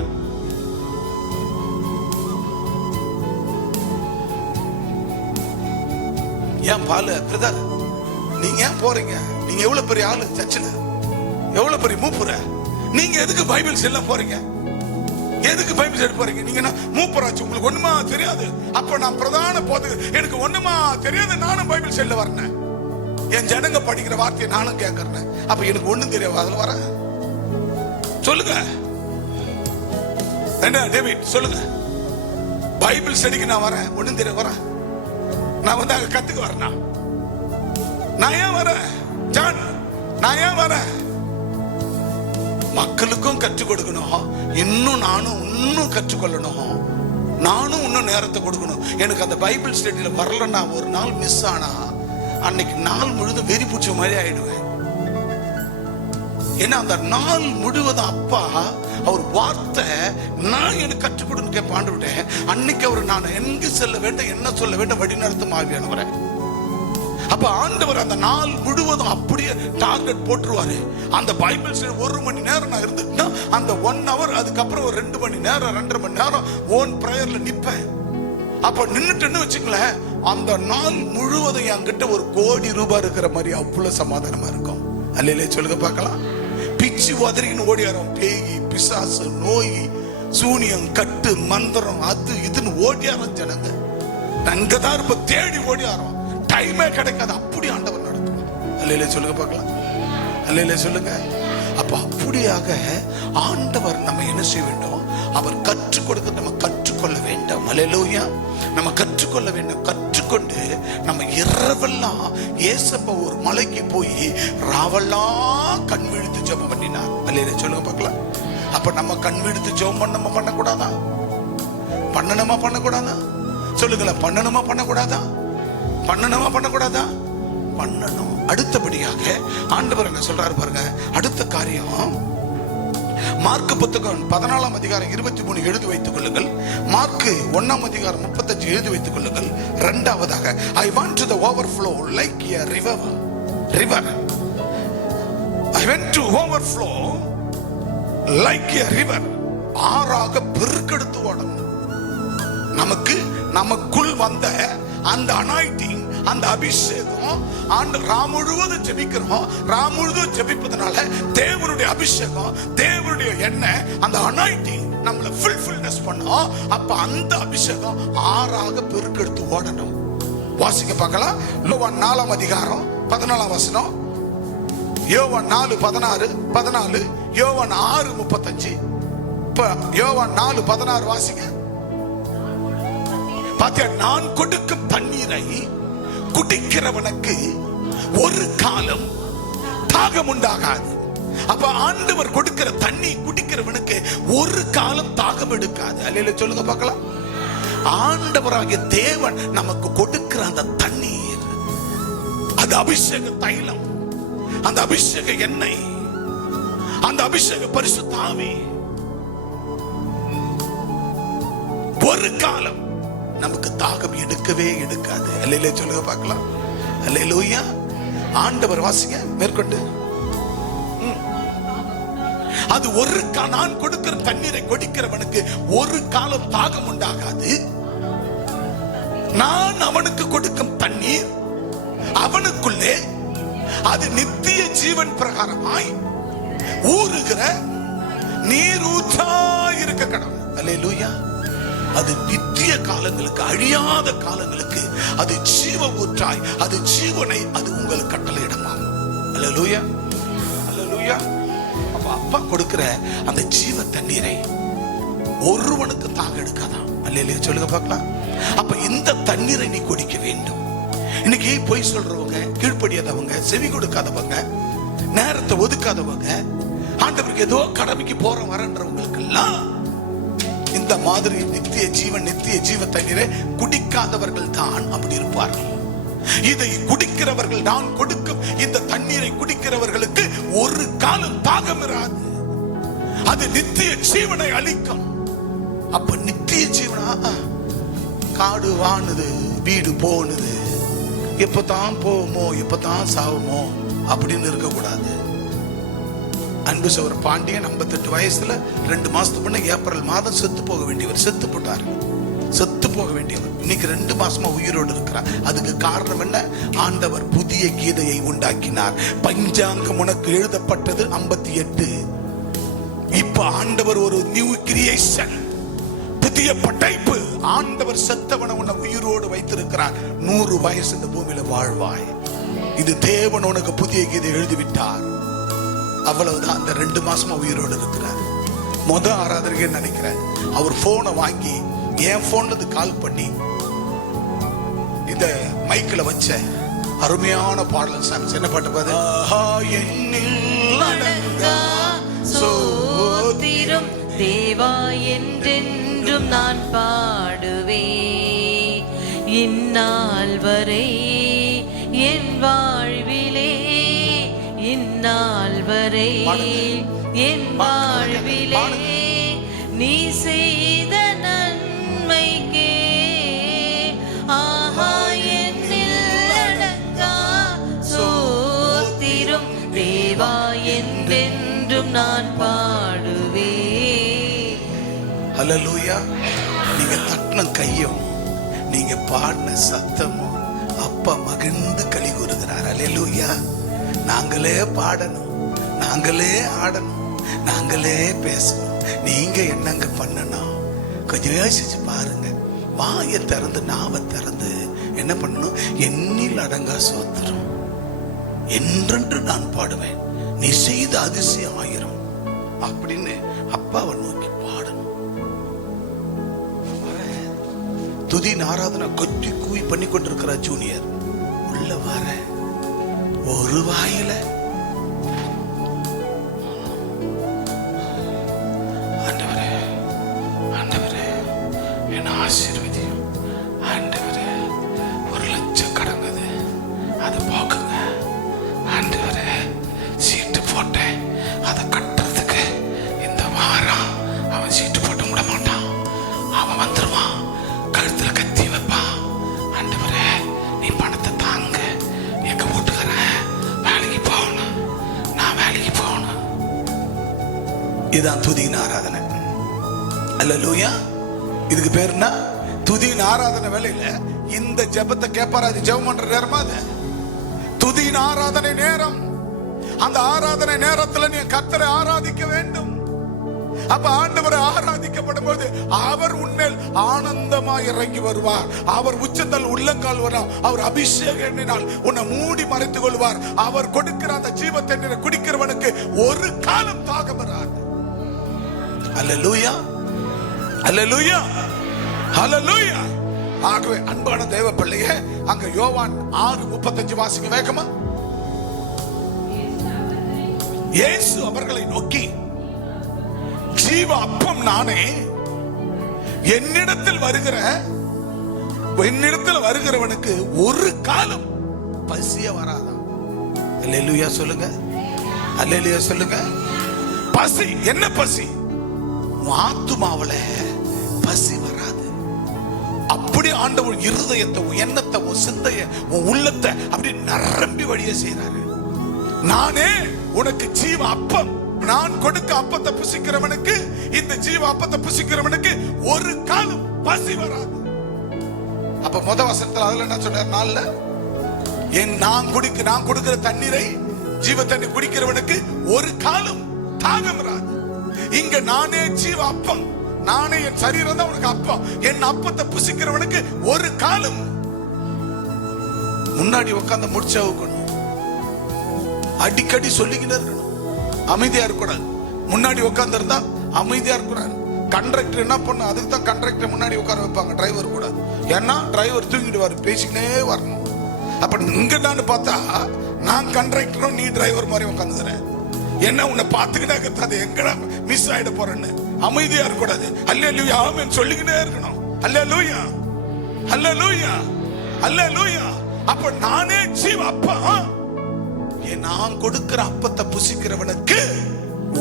ஏன் பாலு பிரதர் நீங்க ஏன் போறீங்க? நீங்க எவ்வளவு பெரிய ஆளு சர்ச்சில், எவ்வளவு பெரிய மூப்புற, நீங்க எதுக்கு பைபிள் செல்ல போறீங்க? எதுக்கு பைபிள் செல்ல போறீங்க? நீங்க மூப்பராச்சு, உங்களுக்கு ஒண்ணுமா தெரியாது. அப்ப நான் பிரதான போது எனக்கு ஒண்ணுமா தெரியாது, நானும் பைபிள் செல்ல வரேன், என் ஜனங்க படிக்கிற வார்த்தையை நானும் கேட்கறேன். அப்ப எனக்கு ஒண்ணும் தெரியாது, அதுல வர சொல்லுங்க. என்ன டேவிட் சொல்லுங்க, பைபிள் ஸ்டடிக்கு நான் வரேன், ஒண்ணும் தெரிய வரேன், நான் வந்து அங்க கத்துக்க வரேன். நான் ஏன் வரேன் ஜான்? நான் ஏன் வரேன்? மக்களுக்கும் கற்றுக் கொடுக்கணும், இன்னும் நானும் இன்னும் கற்றுக்கொள்ளணும், நானும் இன்னும் நேரத்தை கொடுக்கணும். எனக்கு அந்த பைபிள் ஸ்டடியில வரலன்னா, ஒரு நாள் மிஸ் ஆனா அன்னைக்கு நாள் முழுதும் வெறி பூச்ச மாதிரி ஆயிடுவேன். ஏன்னா அந்த நாள் முழுவதும் அப்பா அவர் வார்த்தை நான் எனக்கு கற்றுக் கொடுன்னு கேட்பாண்டு விட்டேன். அன்னைக்கு அவர் நான் எங்கு செல்ல வேண்டும், என்ன சொல்ல வேண்டும், வழி நடத்தும் ஆவியானவரை. அப்ப ஆண்டவர் அந்த நாள் முழுவதும் அப்படியே டார்கெட் போட்டுருவாரு. அந்த பைபிள் ஸ்டடி 1 மணி நேரம் நான் இருந்துட்டா அந்த 1 hour, அதுக்கப்புறம் ஒரு 2 மணி நேரம் 2.5 மணி நேரம் ஓன் பிரேயர்ல நிப்பேன். அப்ப நின்னுட்டுன்னு வச்சுக்கலேன், அந்த நாள் முழுவதும் என்கிட்ட ₹1 கோடி இருக்கிற மாதிரி அவ்வளவு சமாதானமா இருக்கும். அல்லையிலே சொல்லுங்க பார்க்கலாம். பிச்சு உதறின்னு ஓடியாரோம். பேய், பிசாசு, நோய், சூனியம், கட்டு, மந்திரம், அது இதுன்னு ஓடியாரோம் ஜனங்க. அங்கதான் இருப்ப, தேடி ஓடியாரோம். டைமே கிடைக்காது. அப்படி ஆண்டவர் நடத்துவார். அல்லையிலே சொல்லுங்க பார்க்கலாம். அல்லையிலே சொல்லுங்க. அப்ப அப்படியாக ஆண்டவர் நம்ம என்ன செய்ய வேண்டும்? அவர் கற்றுக் கொடுக்க நம்ம கற்றுக்கொள்ள வேண்டும். அல்லேலூயா. நம்ம கற்றுக்கொள்ள வேண்டும். கற்றுக்கொண்டு நம்ம இரவெல்லாம் ஏசப்பா ஒரு மலைக்கு போய் ராவெல்லாம் கண் விழித்து ஜெபம் பண்ணினார். அல்லேலூயா சொல்லுங்க பார்க்கலாம். அப்ப நம்ம கண் விழித்து ஜெபம் பண்ணக்கூடாதா? பண்ணணுமா பண்ணக்கூடாதா? சொல்லுங்களேன். பண்ணணுமா பண்ணக்கூடாதா? பண்ணணுமா பண்ணக்கூடாதா? பண்ணணும். அடுத்தபடியாக ஆண்டவர் என்ன சொல்றாரு பாருங்க. அடுத்த காரியம், மார்க் புத்தகம் 14 அதிகாரம் 23 எழுதி வைத்துக் கொள்ளுங்கள். மார்க் 1 அதிகாரம் 35 எழுதி வைத்துக் கொள்ளுங்கள். இரண்டாவதாக, I want to the overflow like a river. I went to overflow like a river. ஆறாக பெருக்கெடுத்து ஓடணும். நமக்குள் வந்த அந்த அனாயிட்டிங், அந்த அபிஷேகம், ஆண்டு ராம் முழுவதும் ஜெபிக்கிறோம். ராம் முழுவதும் ஜெபிப்பதனால தேவனுடைய அபிஷேகம், தேவனுடைய எண்ணெய், அந்த அனாயிட்டிங் நம்மளை ஃபுல்ஃபில்னஸ் பண்ணோம். அப்ப அந்த அபிஷேகம் ஆறாக பெருக்கெடுத்து ஓடணும். வாசிக்க பார்க்கலாம். யோவான் 4 அதிகாரம் 14 வசனம். யோவான் 4:14 யோவான் 6:35. இப்ப யோவான் 4:16 வாசிங்க. பாத்தியா, நான் கொடுக்கும் தண்ணீரை குடிக்கிறவனுக்கு ஒரு காலம் தாகம் உண்டாகாது. அப்ப ஆண்டவர் கொடுக்கிற தண்ணி குடிக்கிறவனுக்கு ஒரு காலம் தாகம் எடுக்காது. அல்லேலூயா சொல்லுங்க பார்க்கலாம். ஆண்டவராகிய தேவன் நமக்கு கொடுக்கிற அந்த தண்ணீர், அது அபிஷேக தைலம், அந்த அபிஷேக எண்ணெய், அந்த அபிஷேக பரிசுத்த ஆவி ஒரு காலம் நமக்கு தாகம் எடுக்கவே எடுக்காது. அல்லேலூயா சொல்லுங்க பார்க்கலாம். அல்லேலூயா. ஆண்டவர் வாசிங்க மேற்கொண்டு. அது ஒரு நான் கொடுக்கிற தண்ணீரை குடிக்கிறவனுக்கு ஒரு காலம் தாகம் உண்டாகாது. நான் அவனுக்கு கொடுக்கும் தண்ணீர் அவனுக்குள்ளே அது நித்திய ஜீவன் பிரகாரமாய் ஊறுகிற நீரூற்றாய் இருக்க கடவுள். அல்லேலூயா. அது நித்திய காலங்களுக்கு, அழியாத காலங்களுக்கு அது ஜீவ ஊற்றாய், அது ஜீவனை அது உங்களுக்கு கட்டளையிடுமாம். அல்லேலூயா. அல்லேலூயா. அப்ப அப்பா கொடுக்கிற அந்த ஜீவ தண்ணீரை ஒருவனுக்கு தாகம் எடுக்காதான். அல்லேலூயா சொல்லுங்க பார்க்கலாம். அப்ப இந்த தண்ணீரை நீ குடிக்க வேண்டும். இன்னைக்கு பொய் சொல்றவங்க, கீழ்ப்படியாதவங்க, செவி கொடுக்காதவங்க, நேரத்தை ஒதுக்காதவங்க, ஆண்டவருக்கு ஏதோ கடமைக்கு போற வரன்றவங்களுக்கு எல்லாம் இந்த மாதிரி நித்திய ஜீவ தண்ணீரை குடிக்காதவர்கள் தான் அப்படி இருப்பார்கள். இதை குடிக்கிறவர்கள், நான் கொடுக்கும் இந்த தண்ணீரை குடிக்கிறவர்களுக்கு ஒரு காலம் தாகம் இராது. அது நித்திய ஜீவனை அளிக்கும். அப்ப நித்திய ஜீவனா, காடு வாணுது, வீடு போனுது, எப்பதான் போவோமோ எப்பதான் சாவுமோ அப்படின்னு இருக்கக்கூடாது. அன்பு சகோதரர் பாண்டியன் 58 வயசுல 2 மாசத்துக்கு முன்ன ஏப்ரல் மாதம் செத்து போக வேண்டியவர், செத்து போட்டார். செத்து போக வேண்டியவர் இன்னைக்கு 2 மாசமா உயிரோடு இருக்கிறார். அதுக்கு காரணம் என்ன? ஆண்டவர் புதிய கீதையை உண்டாக்கினார். பஞ்சாங்கம் உனக்கு எழுதப்பட்டது 58. இப்ப ஆண்டவர் ஒரு நியூ கிரியேஷன், புதிய படைப்பு. ஆண்டவர் செத்தவனை உன்னை உயிரோடு வைத்திருக்கிறார். 100 வயசு இந்த பூமியில வாழ்வாய். இது தேவன் உனக்கு புதிய கீதை எழுதிவிட்டார். அவ்வளவுதான். அந்த 2 மாசமா உயிரோடு இருக்கிறார். ஆராதனை நினைக்கிறேன், அவர் போனை வாங்கி என் போன்ல கால் பண்ணி இந்த மைக்கில் வச்ச அருமையான பாடல் சாங்ஸ். என்ன பாட்டு பாது? சோத்திரம் தேவா என்றென்றும் நான் பாடுவே. இந்நாள் வரை என் வாழ்விலே, இந்நாள் வரை என் வாழ்விலே நீ செய்த நன்மைக்கே ஆஹா என்னில் அடங்கா சோத்திரம் தேவா என்றென்றும் நான் பாடுவே. ஹல்லேலூயா. நீங்க தட்டின கையும் நீங்க பாடின சத்தமும் அப்பா மகிழ்ந்து களி கூறுகிறார். அல்லேலூயா. நாங்களே பாடணும், நாங்களே ஆடணும், நாங்களே பேசணும். நீங்க என்னங்க பண்ணணும்? கொஞ்சம் யோசிச்சு பாருங்க. வாயை திறந்து நாவை திறந்து என்ன பண்ணணும்? எண்ணில் அடங்கா சோத்திரம் என்றென்று நான் பாடுவேன், நீ செய்த அதிசயம் ஆயிரம் அப்படின்னு அப்பாவை நோக்கி பாடணும். துதி ஆராதனை கொத்தி கூவி பண்ணி கொண்டிருக்கிற ஜூனியர் உள்ள வர ஒரு வாயில ஆண்டவரே ஆண்டவரே என்ன ஆசீர்வதியும் ஆண்டவரே, 1,00,000 கடங்குது அதை போக்குங்க ஆண்டவரே, சீட்டு போட்டேன் அதை கட்டுறதுக்கு இந்த வாரம் அவன் சீட்டு போட்டு விட மாட்டான், அவன் வந்துருவான், கழுத்துல கத்தி வைப்பான். ஆண்டவரே நீ பணத்தை தாங்க, எங்க வீட்டுக்காரன் வேலைக்கு போகணும், நான் வேலைக்கு போகணும். இதுதான் துதியின் ஆராதனை. அல்லேலூயா. இதுக்கு பேர் என்ன? துதியின் ஆராதனை. வேலையில இந்த ஜெபத்தை கேட்பாரு. அது ஜெபம் பண்ற நேரமா? அது துதியின் ஆராதனை நேரம். அந்த ஆராதனை நேரத்துல நீ கர்த்தரை ஆராதிக்க வேண்டும். அப்ப ஆண்டவரை ஆராதிக்கப்படும் போது அவர் உன்மேல் ஆனந்தமாய் இறங்கி வருவார். அவர் உச்சந்தல் உள்ளங்கால் வரும். அவர் அபிஷேகத்தினால் உன்னை மூடி மறைத்துக் கொள்வார். அவர் கொடுக்கிற அந்த ஜீவ தண்ணீரை குடிக்கிறவனுக்கு ஒரு காலம் தாகம் வராது. அல்லேலூயா, அல்லேலூயா, அல்லேலூயா. ஆகவே அன்பான தேவ பிள்ளையே, அங்க யோவான் 6:35 வாசிங்க வேகமா. இயேசு அவர்களை நோக்கி, ஜீவ அப்பம் நானே, என்னிடத்தில் வருகிறவனுக்கு ஒரு காலம் பசிய வராதான். அல்லேலூயா சொல்லுங்க, அல்லேலூயா சொல்லுங்க. பசி என்ன பசி? ஆத்துமாவுல பசி வராது. அப்படி ஆண்டவர் இருதயத்தை, எண்ணத்தை, சிந்தைய, உள்ளத்தை அப்படி நிரம்பி வழிய செய்யறாரு. நானே உனக்கு ஜீவ அப்பம். நான் கொடுக்க அப்பத்தை புசிக்கிறவனுக்கு, இந்த ஜீவ அப்பத்தை புசிக்கிறவனுக்கு ஒரு காலம் பசி வராது. அப்ப முத வசனத்துல அதுல என்ன சொன்னார்? நாள்ல நான் கொடுக்கிற தண்ணீரை, ஜீவ தண்ணி குடிக்கிறவனுக்கு ஒரு காலம் தாகம் வராது. இங்க நானே ஜீவ அப்பம், நானே என் சரீரம் தான் உனக்கு அப்பம். என் அப்பத்தை புசிக்கிறவனுக்கு ஒரு காலம். முன்னாடி உட்கார்ந்து முடிச்சவக்கணும், அடிக்கடி சொல்லிக்கிட்டே இருக்கணும், அமைதியா இருக்கக்கூடாது. முன்னாடி உட்கார்ந்து இருந்தா அமைதியா இருக்கக்கூடாது. கண்டக்டர் என்ன பண்ண? அதுக்கு தான் கண்டக்டர் முன்னாடி உட்கார வைப்பாங்க, டிரைவர் கூட. ஏன்னா டிரைவர் தூங்கிடுவாரு, பேசிக்கினே வரணும். அப்ப இங்க நான் பார்த்தா நான் கண்டக்டரும் நீ டிரைவர் மாதிரி உட்காந்துக்கிறேன். என்ன உன்னை பார்த்துக்கிட்டே இருக்கிறது, எங்கடா மிஸ் ஆயிட போறேன்னு அமைதியா இருக்கக்கூடாது. அல்லேலூயா ஆமென் சொல்லிக்கிட்டே இருக்கணும். அல்லேலூயா, அல்லேலூயா, அல்லேலூயா. அப்ப நானே ஜீவ அப்பா. நான் கொடுக்கிற அப்பத்தை புசிக்கிறவனுக்கு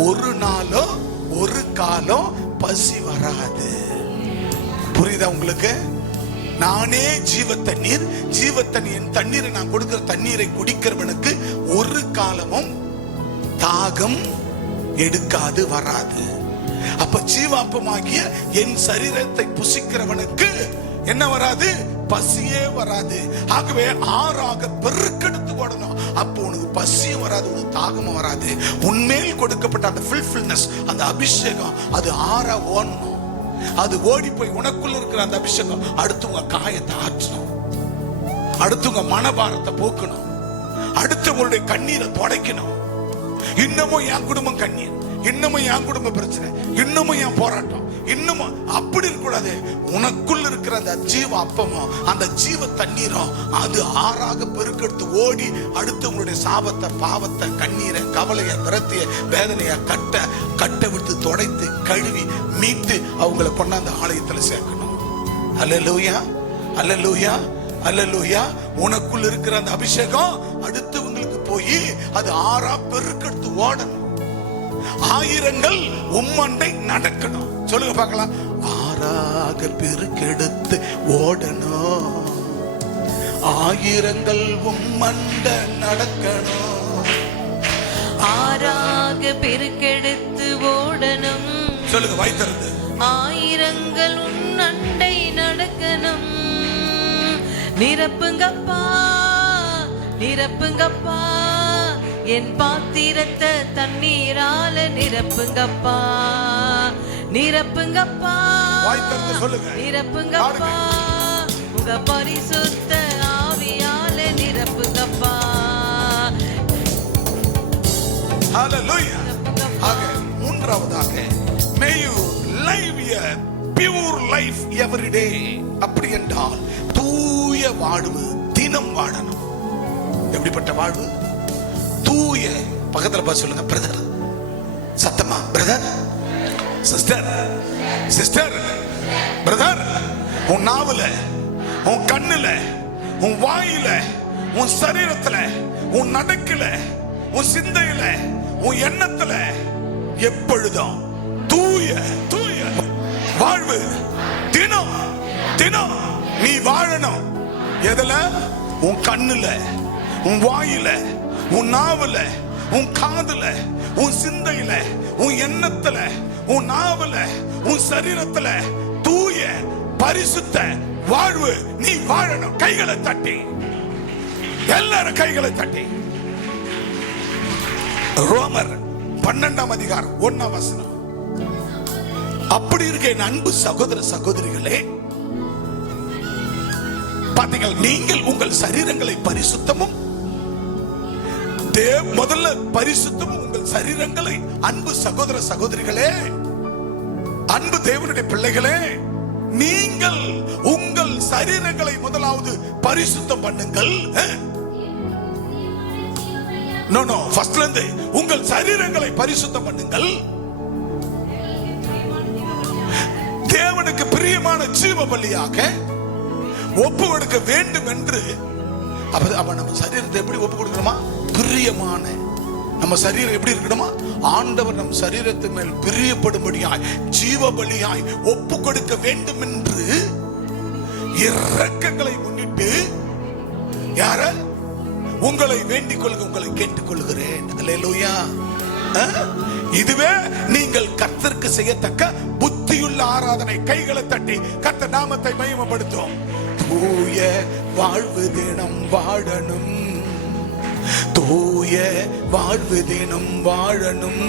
ஒரு நாளோ ஒரு காலம் பசி வராது. புரியுதா உங்களுக்கு? நானே ஜீவ தண்ணீர், ஜீவ தண்ணீர், தண்ணீரை நான் கொடுக்கிற தண்ணீரை குடிக்கிறவனுக்கு ஒரு காலமும் தாகம் எடுக்காது, வராது. அப்ப ஜீவாப்பமாகிய என் சரீரத்தை புசிக்கிறவனுக்கு என்ன வராது? பசியே வராது. ஆகவே ஆறாக பெருக்கெடுத்து ஓடணும். அப்போ உனக்கு பசியும் வராது, உனக்கு தாகமும் வராது. உன்மேல் கொடுக்கப்பட்ட அந்த ஃபுல்ஃபில்னஸ், அந்த அபிஷேகம், அது ஆறா ஓடணும். அது ஓடி போய் உனக்குள்ள இருக்கிற அந்த அபிஷேகம் அடுத்தவங்க காயத்தை ஆற்றணும், அடுத்தவங்க மனபாரத்தை போக்கணும், அடுத்தவங்களுடைய கண்ணீரை துடைக்கணும். இன்னமும் என் குடும்பம் கண்ணீர், இன்னமும் என் குடும்ப பிரச்சனை, இன்னமும் என் போராட்டம், இன்னமும் அப்படி இருக்கக்கூடாது. உனக்குள்ள இருக்கிற அந்த ஜீவ அப்பமும் அந்த ஜீவ தண்ணீரும் அது ஆறாக பெருக்கெடுத்து ஓடி அடுத்தவங்களுடைய சாபத்தை, பாவத்தை, கண்ணீரை, கவலையை, விரத்திய, வேதனையை கட்ட விட்டு துடைத்து கழுவி மீட்டு அவங்களை கொண்டாந்து ஆலயத்தில் சேர்க்கணும். அல்லேலூயா, அல்லேலூயா, அல்லேலூயா. உனக்குள்ள இருக்கிற அந்த அபிஷேகம் அடுத்தவங்களுக்கு போய் அது ஆறா பெருக்கெடுத்து ஓடணும். ஆயிரங்கள் உம்மண்டை நடக்கணும். சொல்லுங்க பார்க்கலாம். ஆறாக பெருக்கெடுத்து ஓடணும், ஆயிரங்கள் உம்மண்டை நடக்கணும். ஆறாக பெருக்கெடுத்து ஓடணும். சொல்லுங்க வாய் திறந்து. ஆயிரங்கள் உன் அண்டை நடக்கணும். நிரப்புங்கப்பா நிரப்புங்கப்பா என் பாத்திரத்தை தண்ணீரால நிரப்புங்கப்பா நிரப்புங்கப்பா வாய் திறந்து சொல்லுங்க. நிரப்புங்கப்பா உங்க பரிசுத்த ஆவியால நிரப்புங்கப்பா. ஹalleluya. ஆக மூன்றாவதாக may you live a pure life every day. அப்படி என்றால் தூய வாழ்வு தினம் வாழணும். எப்படிப்பட்ட வாழ்வு? தூய. பக்கத்துல பார்த்து சொல்லுங்க, பிரதர். சத்தமா, பிரதர், சிஸ்டர், சிஸ்டர், பிரதர். உன் நாவுல, உன் கண்ணுல, உன் வாயில, உன் சரீரத்துல, உன் நடக்கல, உன் சிந்தையில, உன் எண்ணத்துல எப்பொழுதும் தூய தூய வாழ்வு தினம் தினம் நீ வாழணும். எதுல? உன் கண்ணுல, உன் வாயில, உன் நாவுல, உன் காதுல, உன் சிந்தையில, உன் எண்ணத்துல, உன் நாவுல, உன் சரீரத்துல தூய பரிசுத்த வாழ்வு நீ வாழணும். கைகளை தட்டி, எல்லாரும் கைகளை தட்டி. ரோமர் 12ஆம் அதிகாரம் 1ஆம் வசனம். அப்படி இருக்க என் அன்பு சகோதர சகோதரிகளே, பாத்தீங்கள், நீங்கள் உங்கள் சரீரங்களை பரிசுத்தமும், முதல்ல பரிசுத்தமும் உங்கள் சரீரங்களை, அன்பு சகோதர சகோதரிகளே, அன்பு தேவனுடைய பிள்ளைகளே, நீங்கள் உங்கள் சரீரங்களை முதலாவது பரிசுத்தம் பண்ணுங்கள். ஃபர்ஸ்ட்ல இருந்து உங்கள் சரீரங்களை பரிசுத்தம் பண்ணுங்கள், தேவனுக்கு பிரியமான ஜீவ பலியாக ஒப்பு கொடுக்க வேண்டும் என்று. அப்ப நம்ம சரீரத்தை எப்படி ஒப்பு கொடுக்கணுமா? பிரியமான. நம்ம சரீரம் எப்படி இருக்கணுமா? ஆண்டவர் நம் சரீரத்து மேல் பிரியப்படும்படியாய் ஜீவ பலியாய் ஒப்பு கொடுக்க வேண்டும் என்று இரக்கங்களை முன்னிட்டு யார உங்களை வேண்டிக் கொள்க, உங்களை கேட்டுக் கொள்கிறேன். அல்லேலூயா. இதுவே நீங்கள் கர்த்தருக்கு செய்யத்தக்க புத்தியுள்ள ஆராதனை. கைகளை தட்டி கர்த்தர் நாமத்தை மகிமைப்படுத்தும். தூய வாழ்வு தினம் வாழணும், தூய வாழ்வு தினம் வாழணும்,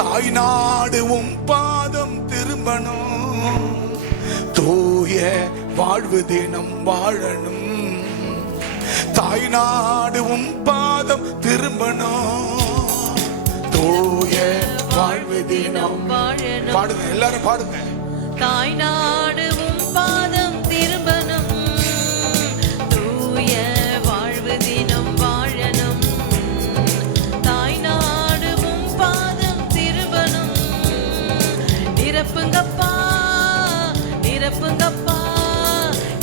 தாய் நாடு உம் பாதம் திரும்பணும், தூய வாழ்வு தினம் வாழணும், தாய் நாடு உம் பாதம் திரும்பணும், தூய வாழ்வு தினம் வாழணும். பாடுங்க, எல்லாரும் பாடுங்க. தாய் நாடு உம் பாதம் திரும்பணும், தூய வாழ்வு தினம் வாழணும், தாய் நாடு உம் பாதம் திரும்பணும். நிரப்புங்கப்பா நிரப்புங்கப்பா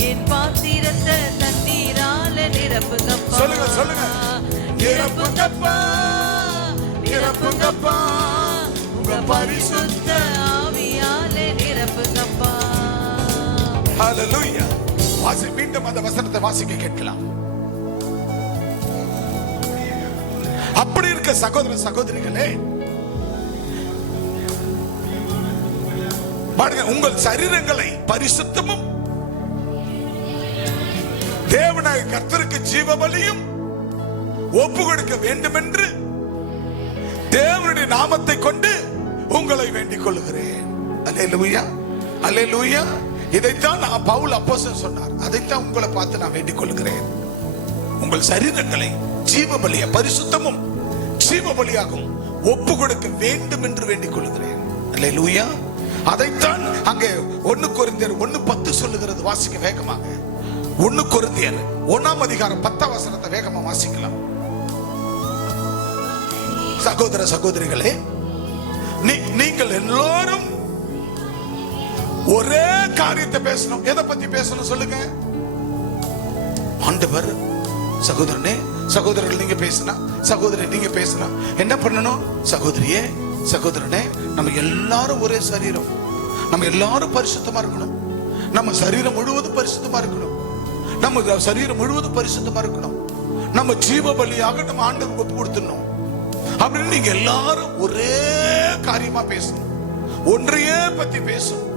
என் பாத்திரத்தை தண்ணீரால நிரப்புங்கப்பா. சொல்லுங்க சொல்லுங்க. நிரப்புங்கப்பா நிரப்புங்கப்பா உங்க பரிசுத்த ஆவியால நிரப்புங்கப்பா. ஹalleluya. மீண்டும் அந்த வசனத்தை வாசிக்க கேட்கலாம். அப்படி இருக்க சகோதர சகோதரிகளே, பாருங்க, உங்கள் சரீரங்களை பரிசுத்தமும் தேவனாய கர்த்தருக்கு ஜீவ பலியும் ஒப்பு கொடுக்க வேண்டும் என்று தேவனுடைய நாமத்தை கொண்டு உங்களை வேண்டிக் கொள்கிறேன். அல்லேலூயா அல்லேலூயா. இதைத்தான் நான் பவுல் அப்போஸ்தலன் சொன்னார். அதைத்தான் உங்களை பார்த்து நான் வேண்டிக் கொள்கிறேன். உங்கள் சரீரங்களை ஜீவ பலிய பரிசுத்தமும் ஜீவ பலியாகும் ஒப்பு கொடுக்க வேண்டும் என்று வேண்டிக் கொள்கிறேன். அல்லேலூயா. அதைத்தான் அங்கே 1 கொரிந்தியர் 1:10 சொல்லுகிறது. வாசிக்க வேகமாக. 1 கொரிந்தியர் 1ஆம் அதிகாரம் 10ஆம் வசனத்தை வேகமா வாசிக்கலாம். சகோதர சகோதரிகளே, நீங்கள் எல்லாரும் ஒரே காரியத்தை பேசணும். எதை பத்தி பேசணும் சொல்லுங்க? ஆண்டவர், சகோதரனே, சகோதரர்கள் நீங்க பேசினா, சகோதரி நீங்க பேசினா என்ன பண்ணணும்? சகோதரியே, சகோதரனே, நம்ம எல்லாரும் ஒரே சரீரம், நம்ம எல்லாரும் பரிசுத்தமா இருக்கணும், நம்ம சரீரம் முழுவதும் பரிசுத்தமா இருக்கணும், நம்ம சரீரம் முழுவதும் பரிசுத்தமா இருக்கணும், நம்ம ஜீவ பலியாக நம்ம ஆண்டவருக்கு ஒப்பு கொடுத்துடணும் அப்படின்னு நீங்க எல்லாரும் ஒரே காரியமா பேசணும், ஒன்றையே பத்தி பேசணும்.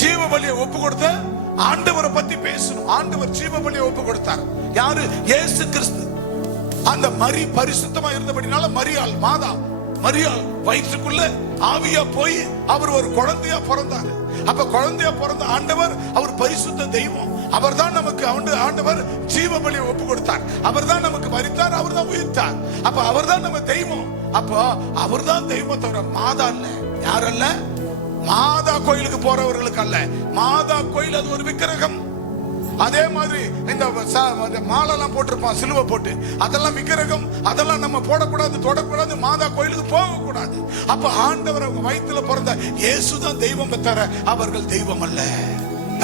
ஜீவ பலியை ஒப்பு கொடுத்த ஆண்டவரை பத்தி பேசணும். ஆண்டவர் ஜீவ பலியை ஒப்பு கொடுத்தார். யாரு? இயேசு கிறிஸ்து. அந்த மரி பரிசுத்தமா இருந்தபடினால மரியாள் வயிற்றுக்குள்ள ஆவியா போய் அவர் ஒரு குழந்தையா பிறந்தாரு. அப்ப குழந்தையா பிறந்த ஆண்டவர், அவர் பரிசுத்த தெய்வம். அவர் தான் நமக்கு ஆண்டவர் ஜீவ பலியை ஒப்பு கொடுத்தார். அவர் தான் நமக்கு மரித்தார், அவர் தான் உயிர்த்தார். அப்ப அவர் தான் நம்ம தெய்வம். அப்போ அவர் தான் தெய்வம் தவிர மாதா இல்ல. யாரல்ல? மாதா கோயிலுக்கு போறவர்களுக்கு அல்ல. மாதா கோயில் அது ஒரு விக்கிரகம். அதே மாதிரி இந்த மாலெல்லாம் போட்டிருப்பான் சிலுவை போட்டு, அதெல்லாம் விக்கிரகம். அதெல்லாம் நம்ம போடக்கூடாது, தொடக்கூடாது, மாதா கோயிலுக்கு போக கூடாது. அப்ப ஆண்டவர் அவங்க வயிற்றுல பிறந்த இயேசுதான் தெய்வம் தவிர அவர்கள் தெய்வம் அல்ல.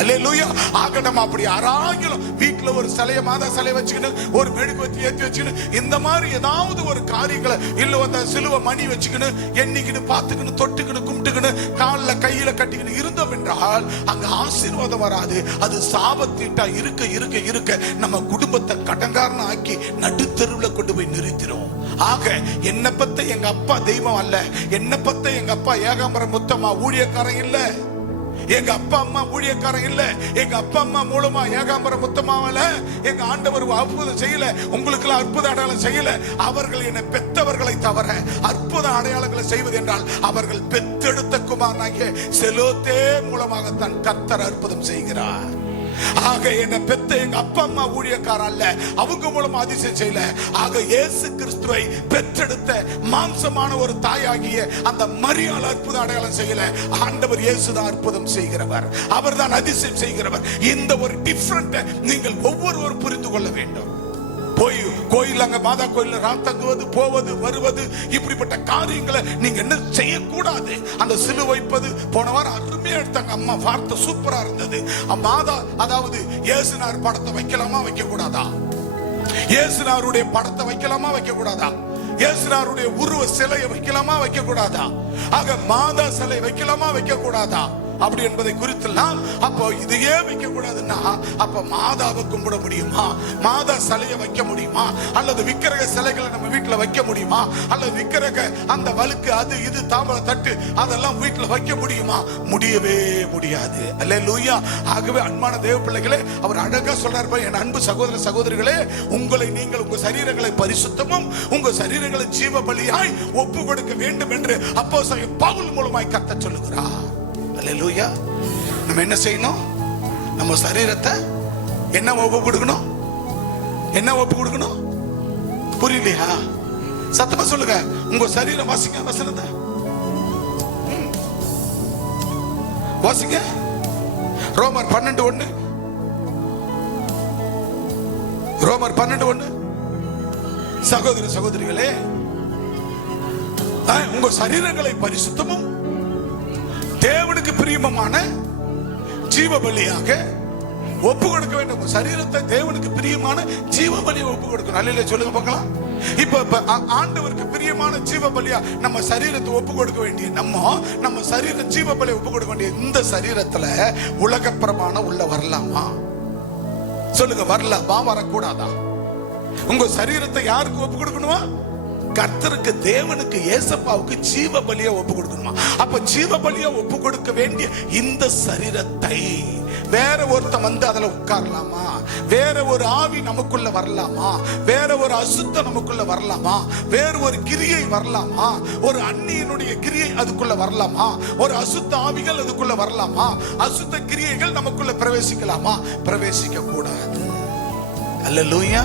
அல்லேலூயா. ஆக நம்ம அப்படி யாராகிலும் வீட்டுல ஒரு சிலைய, மாதா சிலையை வச்சுக்கணும், ஒரு மெழுகுவர்த்தி ஏற்றி வச்சுக்கணும், இந்த மாதிரி ஏதாவது ஒரு காரியங்களை, இல்ல அந்த சிலுவை மணி வச்சுக்கணும், எண்ணிக்கணும், பார்த்துக்கணும், தொட்டுக்கணும், கும்பிட்டுக்கணும், காலில் கையில கட்டிக்கணும் இருந்தோம் என்றால் அங்க ஆசீர்வாதம் வராது. அது சாபத்தீட்டா இருக்க இருக்க இருக்க நம்ம குடும்பத்தை கடங்காரன ஆக்கி நடுத்தெருவில் கொண்டு போய் நிறுத்திடும். ஆக என்ன பத்த எங்க அப்பா தெய்வம் அல்ல, என்ன பத்த எங்க அப்பா ஏகாம்பரம் முத்தம்மா ஊழியக்காரன் இல்ல, எங்க அப்பா அம்மா ஊழியக்காரன் இல்ல, எங்க அப்பா அம்மா மூலமா ஏகாம்பரம் முத்தமாவல எங்க ஆண்டவர் அற்புதம் செய்யல, உங்களுக்கு எல்லாம் அற்புத அடையாளம் செய்யல. அவர்கள் என்னை பெற்றவர்களை தவிர அற்புத அடையாளங்களை செய்வது என்றால் அவர்கள் பெற்றெடுத்த குமாரனாகிய செலோத்தே மூலமாக தன் கர்த்தர் அற்புதம் செய்கிறார். ஆக என்ன பெத்த எங்க அப்பா அம்மா ஊழியக்காரன் அல்ல, அவங்க மூலமா அதிசயம் செய்யல. ஆக இயேசு கிறிஸ்துவை பெற்றெடுத்த மாம்சமான ஒரு தாயாகிய அந்த மரியாள் அற்புத அடையாளம் செய்யல. ஆண்டவர் இயேசுதான் அற்புதம் செய்கிறவர், அவர் தான் அதிசயம் செய்கிறவர். இந்த ஒரு டிஃபரண்ட் நீங்கள் ஒவ்வொருவரும் புரிந்து கொள்ள வேண்டும். போய் கோயில், அங்க மாதா கோயில்ல ராத்தங்குவது, போவது, வருவது, இப்படிப்பட்ட காரியங்களை நீங்க என்ன செய்யக்கூடாது. அந்த சிலுவை வைப்பது போன வாரம் அருமையா எடுத்தாங்க அம்மா, வார்த்தை சூப்பரா இருந்தது. மாதா, அதாவது இயேசுனார் படத்தை வைக்கலாமா வைக்க கூடாதா? இயேசுனாருடைய படத்தை வைக்கலாமா வைக்க கூடாதா? இயேசுனாருடைய உருவ சிலையை வைக்கலாமா வைக்க கூடாதா? ஆக மாதா சிலை வைக்கலாமா வைக்க கூடாதா அப்படி என்பதை குறித்தெல்லாம் அப்போ இதையே வைக்க கூடாதுன்னா அப்ப மாதாவை கும்பிட முடியுமா? மாதா சிலையை வைக்க முடியுமா? அல்லது விக்கிரக சிலைகளை நம்ம வீட்டுல வைக்க முடியுமா? அல்லது விக்கிரக அந்த வழுக்கு, அது இது தாமரை தட்டு, அதெல்லாம் வீட்டுல வைக்க முடியுமா? முடியவே முடியாது. அல்லேலூயா. ஆகவே அன்பான தேவ பிள்ளைகளே, அவர் அழகா சொல்றார், என் அன்பு சகோதர சகோதரிகளே, உங்களை நீங்கள் உங்க சரீரங்களை பரிசுத்தமும் உங்க சரீரங்களை ஜீவ பலியாய் ஒப்பு கொடுக்க வேண்டும் என்று அப்போஸ்தலன் பவுல் மூலமாய் கர்த்தர் சொல்லுகிறார். அல்லேலூயா. நம்ம என்ன செய்யணும்? நம்ம சரீரத்தை என்ன ஒப்பு கொடுக்கணும்? என்ன ஒப்பு கொடுக்கணும்? புரியலையா? சத்தமா சொல்லுங்க. உங்க சரீரம் வாசிங்க, வசனத்தை வாசிங்க. ரோமர் 12:1, ரோமர் 12:1. சகோதர சகோதரிகளே, உங்க சரீரங்களை பரிசுத்தமும் தேவனுக்கு பிரியமான ஜீவ பலியாக ஒப்பு கொடுக்க வேண்டும். சரீரத்தை தேவனுக்கு பிரியமான ஜீவ பலியை ஒப்பு கொடுக்கணும். அல்லேலூயா சொல்லுங்க பார்க்கலாம். இப்ப ஆண்டவருக்கு பிரியமான ஜீவ பலியா நம்ம சரீரத்தை ஒப்பு கொடுக்க வேண்டிய நம்ம சரீர ஜீவ பலியை ஒப்பு கொடுக்க வேண்டிய இந்த சரீரத்துல உலக பிரமாணம் உள்ள வரலாமா? சொல்லுங்க, வரலாமா? வரக்கூடாதா? உங்க சரீரத்தை யாருக்கு ஒப்பு கொடுக்கணுமா? கர்த்தருக்கு, தேவனுக்கு, ஏசப்பாவுக்கு ஜீவ பலியை ஒப்பு கொடுக்கணுமா? அப்ப ஜீவ பலியை ஒப்பு கொடுக்க வேண்டிய இந்த சரீரத்தை வேற ஒருத்தன் வந்து அதுல உட்காரலாமா? வேற ஒரு ஆவி நமக்குள்ள வரலாமா? வேற ஒரு அசுத்தம் நமக்குள்ள வரலாமா? வேற ஒரு கிரியை வரலாமா? ஒரு அந்நியனுடைய கிரியை அதுக்குள்ள வரலாமா? ஒரு அசுத்த ஆவிகள் அதுக்குள்ள வரலாமா? அசுத்த கிரியைகள் நமக்குள்ள பிரவேசிக்கலாமா? பிரவேசிக்க கூடாது. அல்லேலூயா.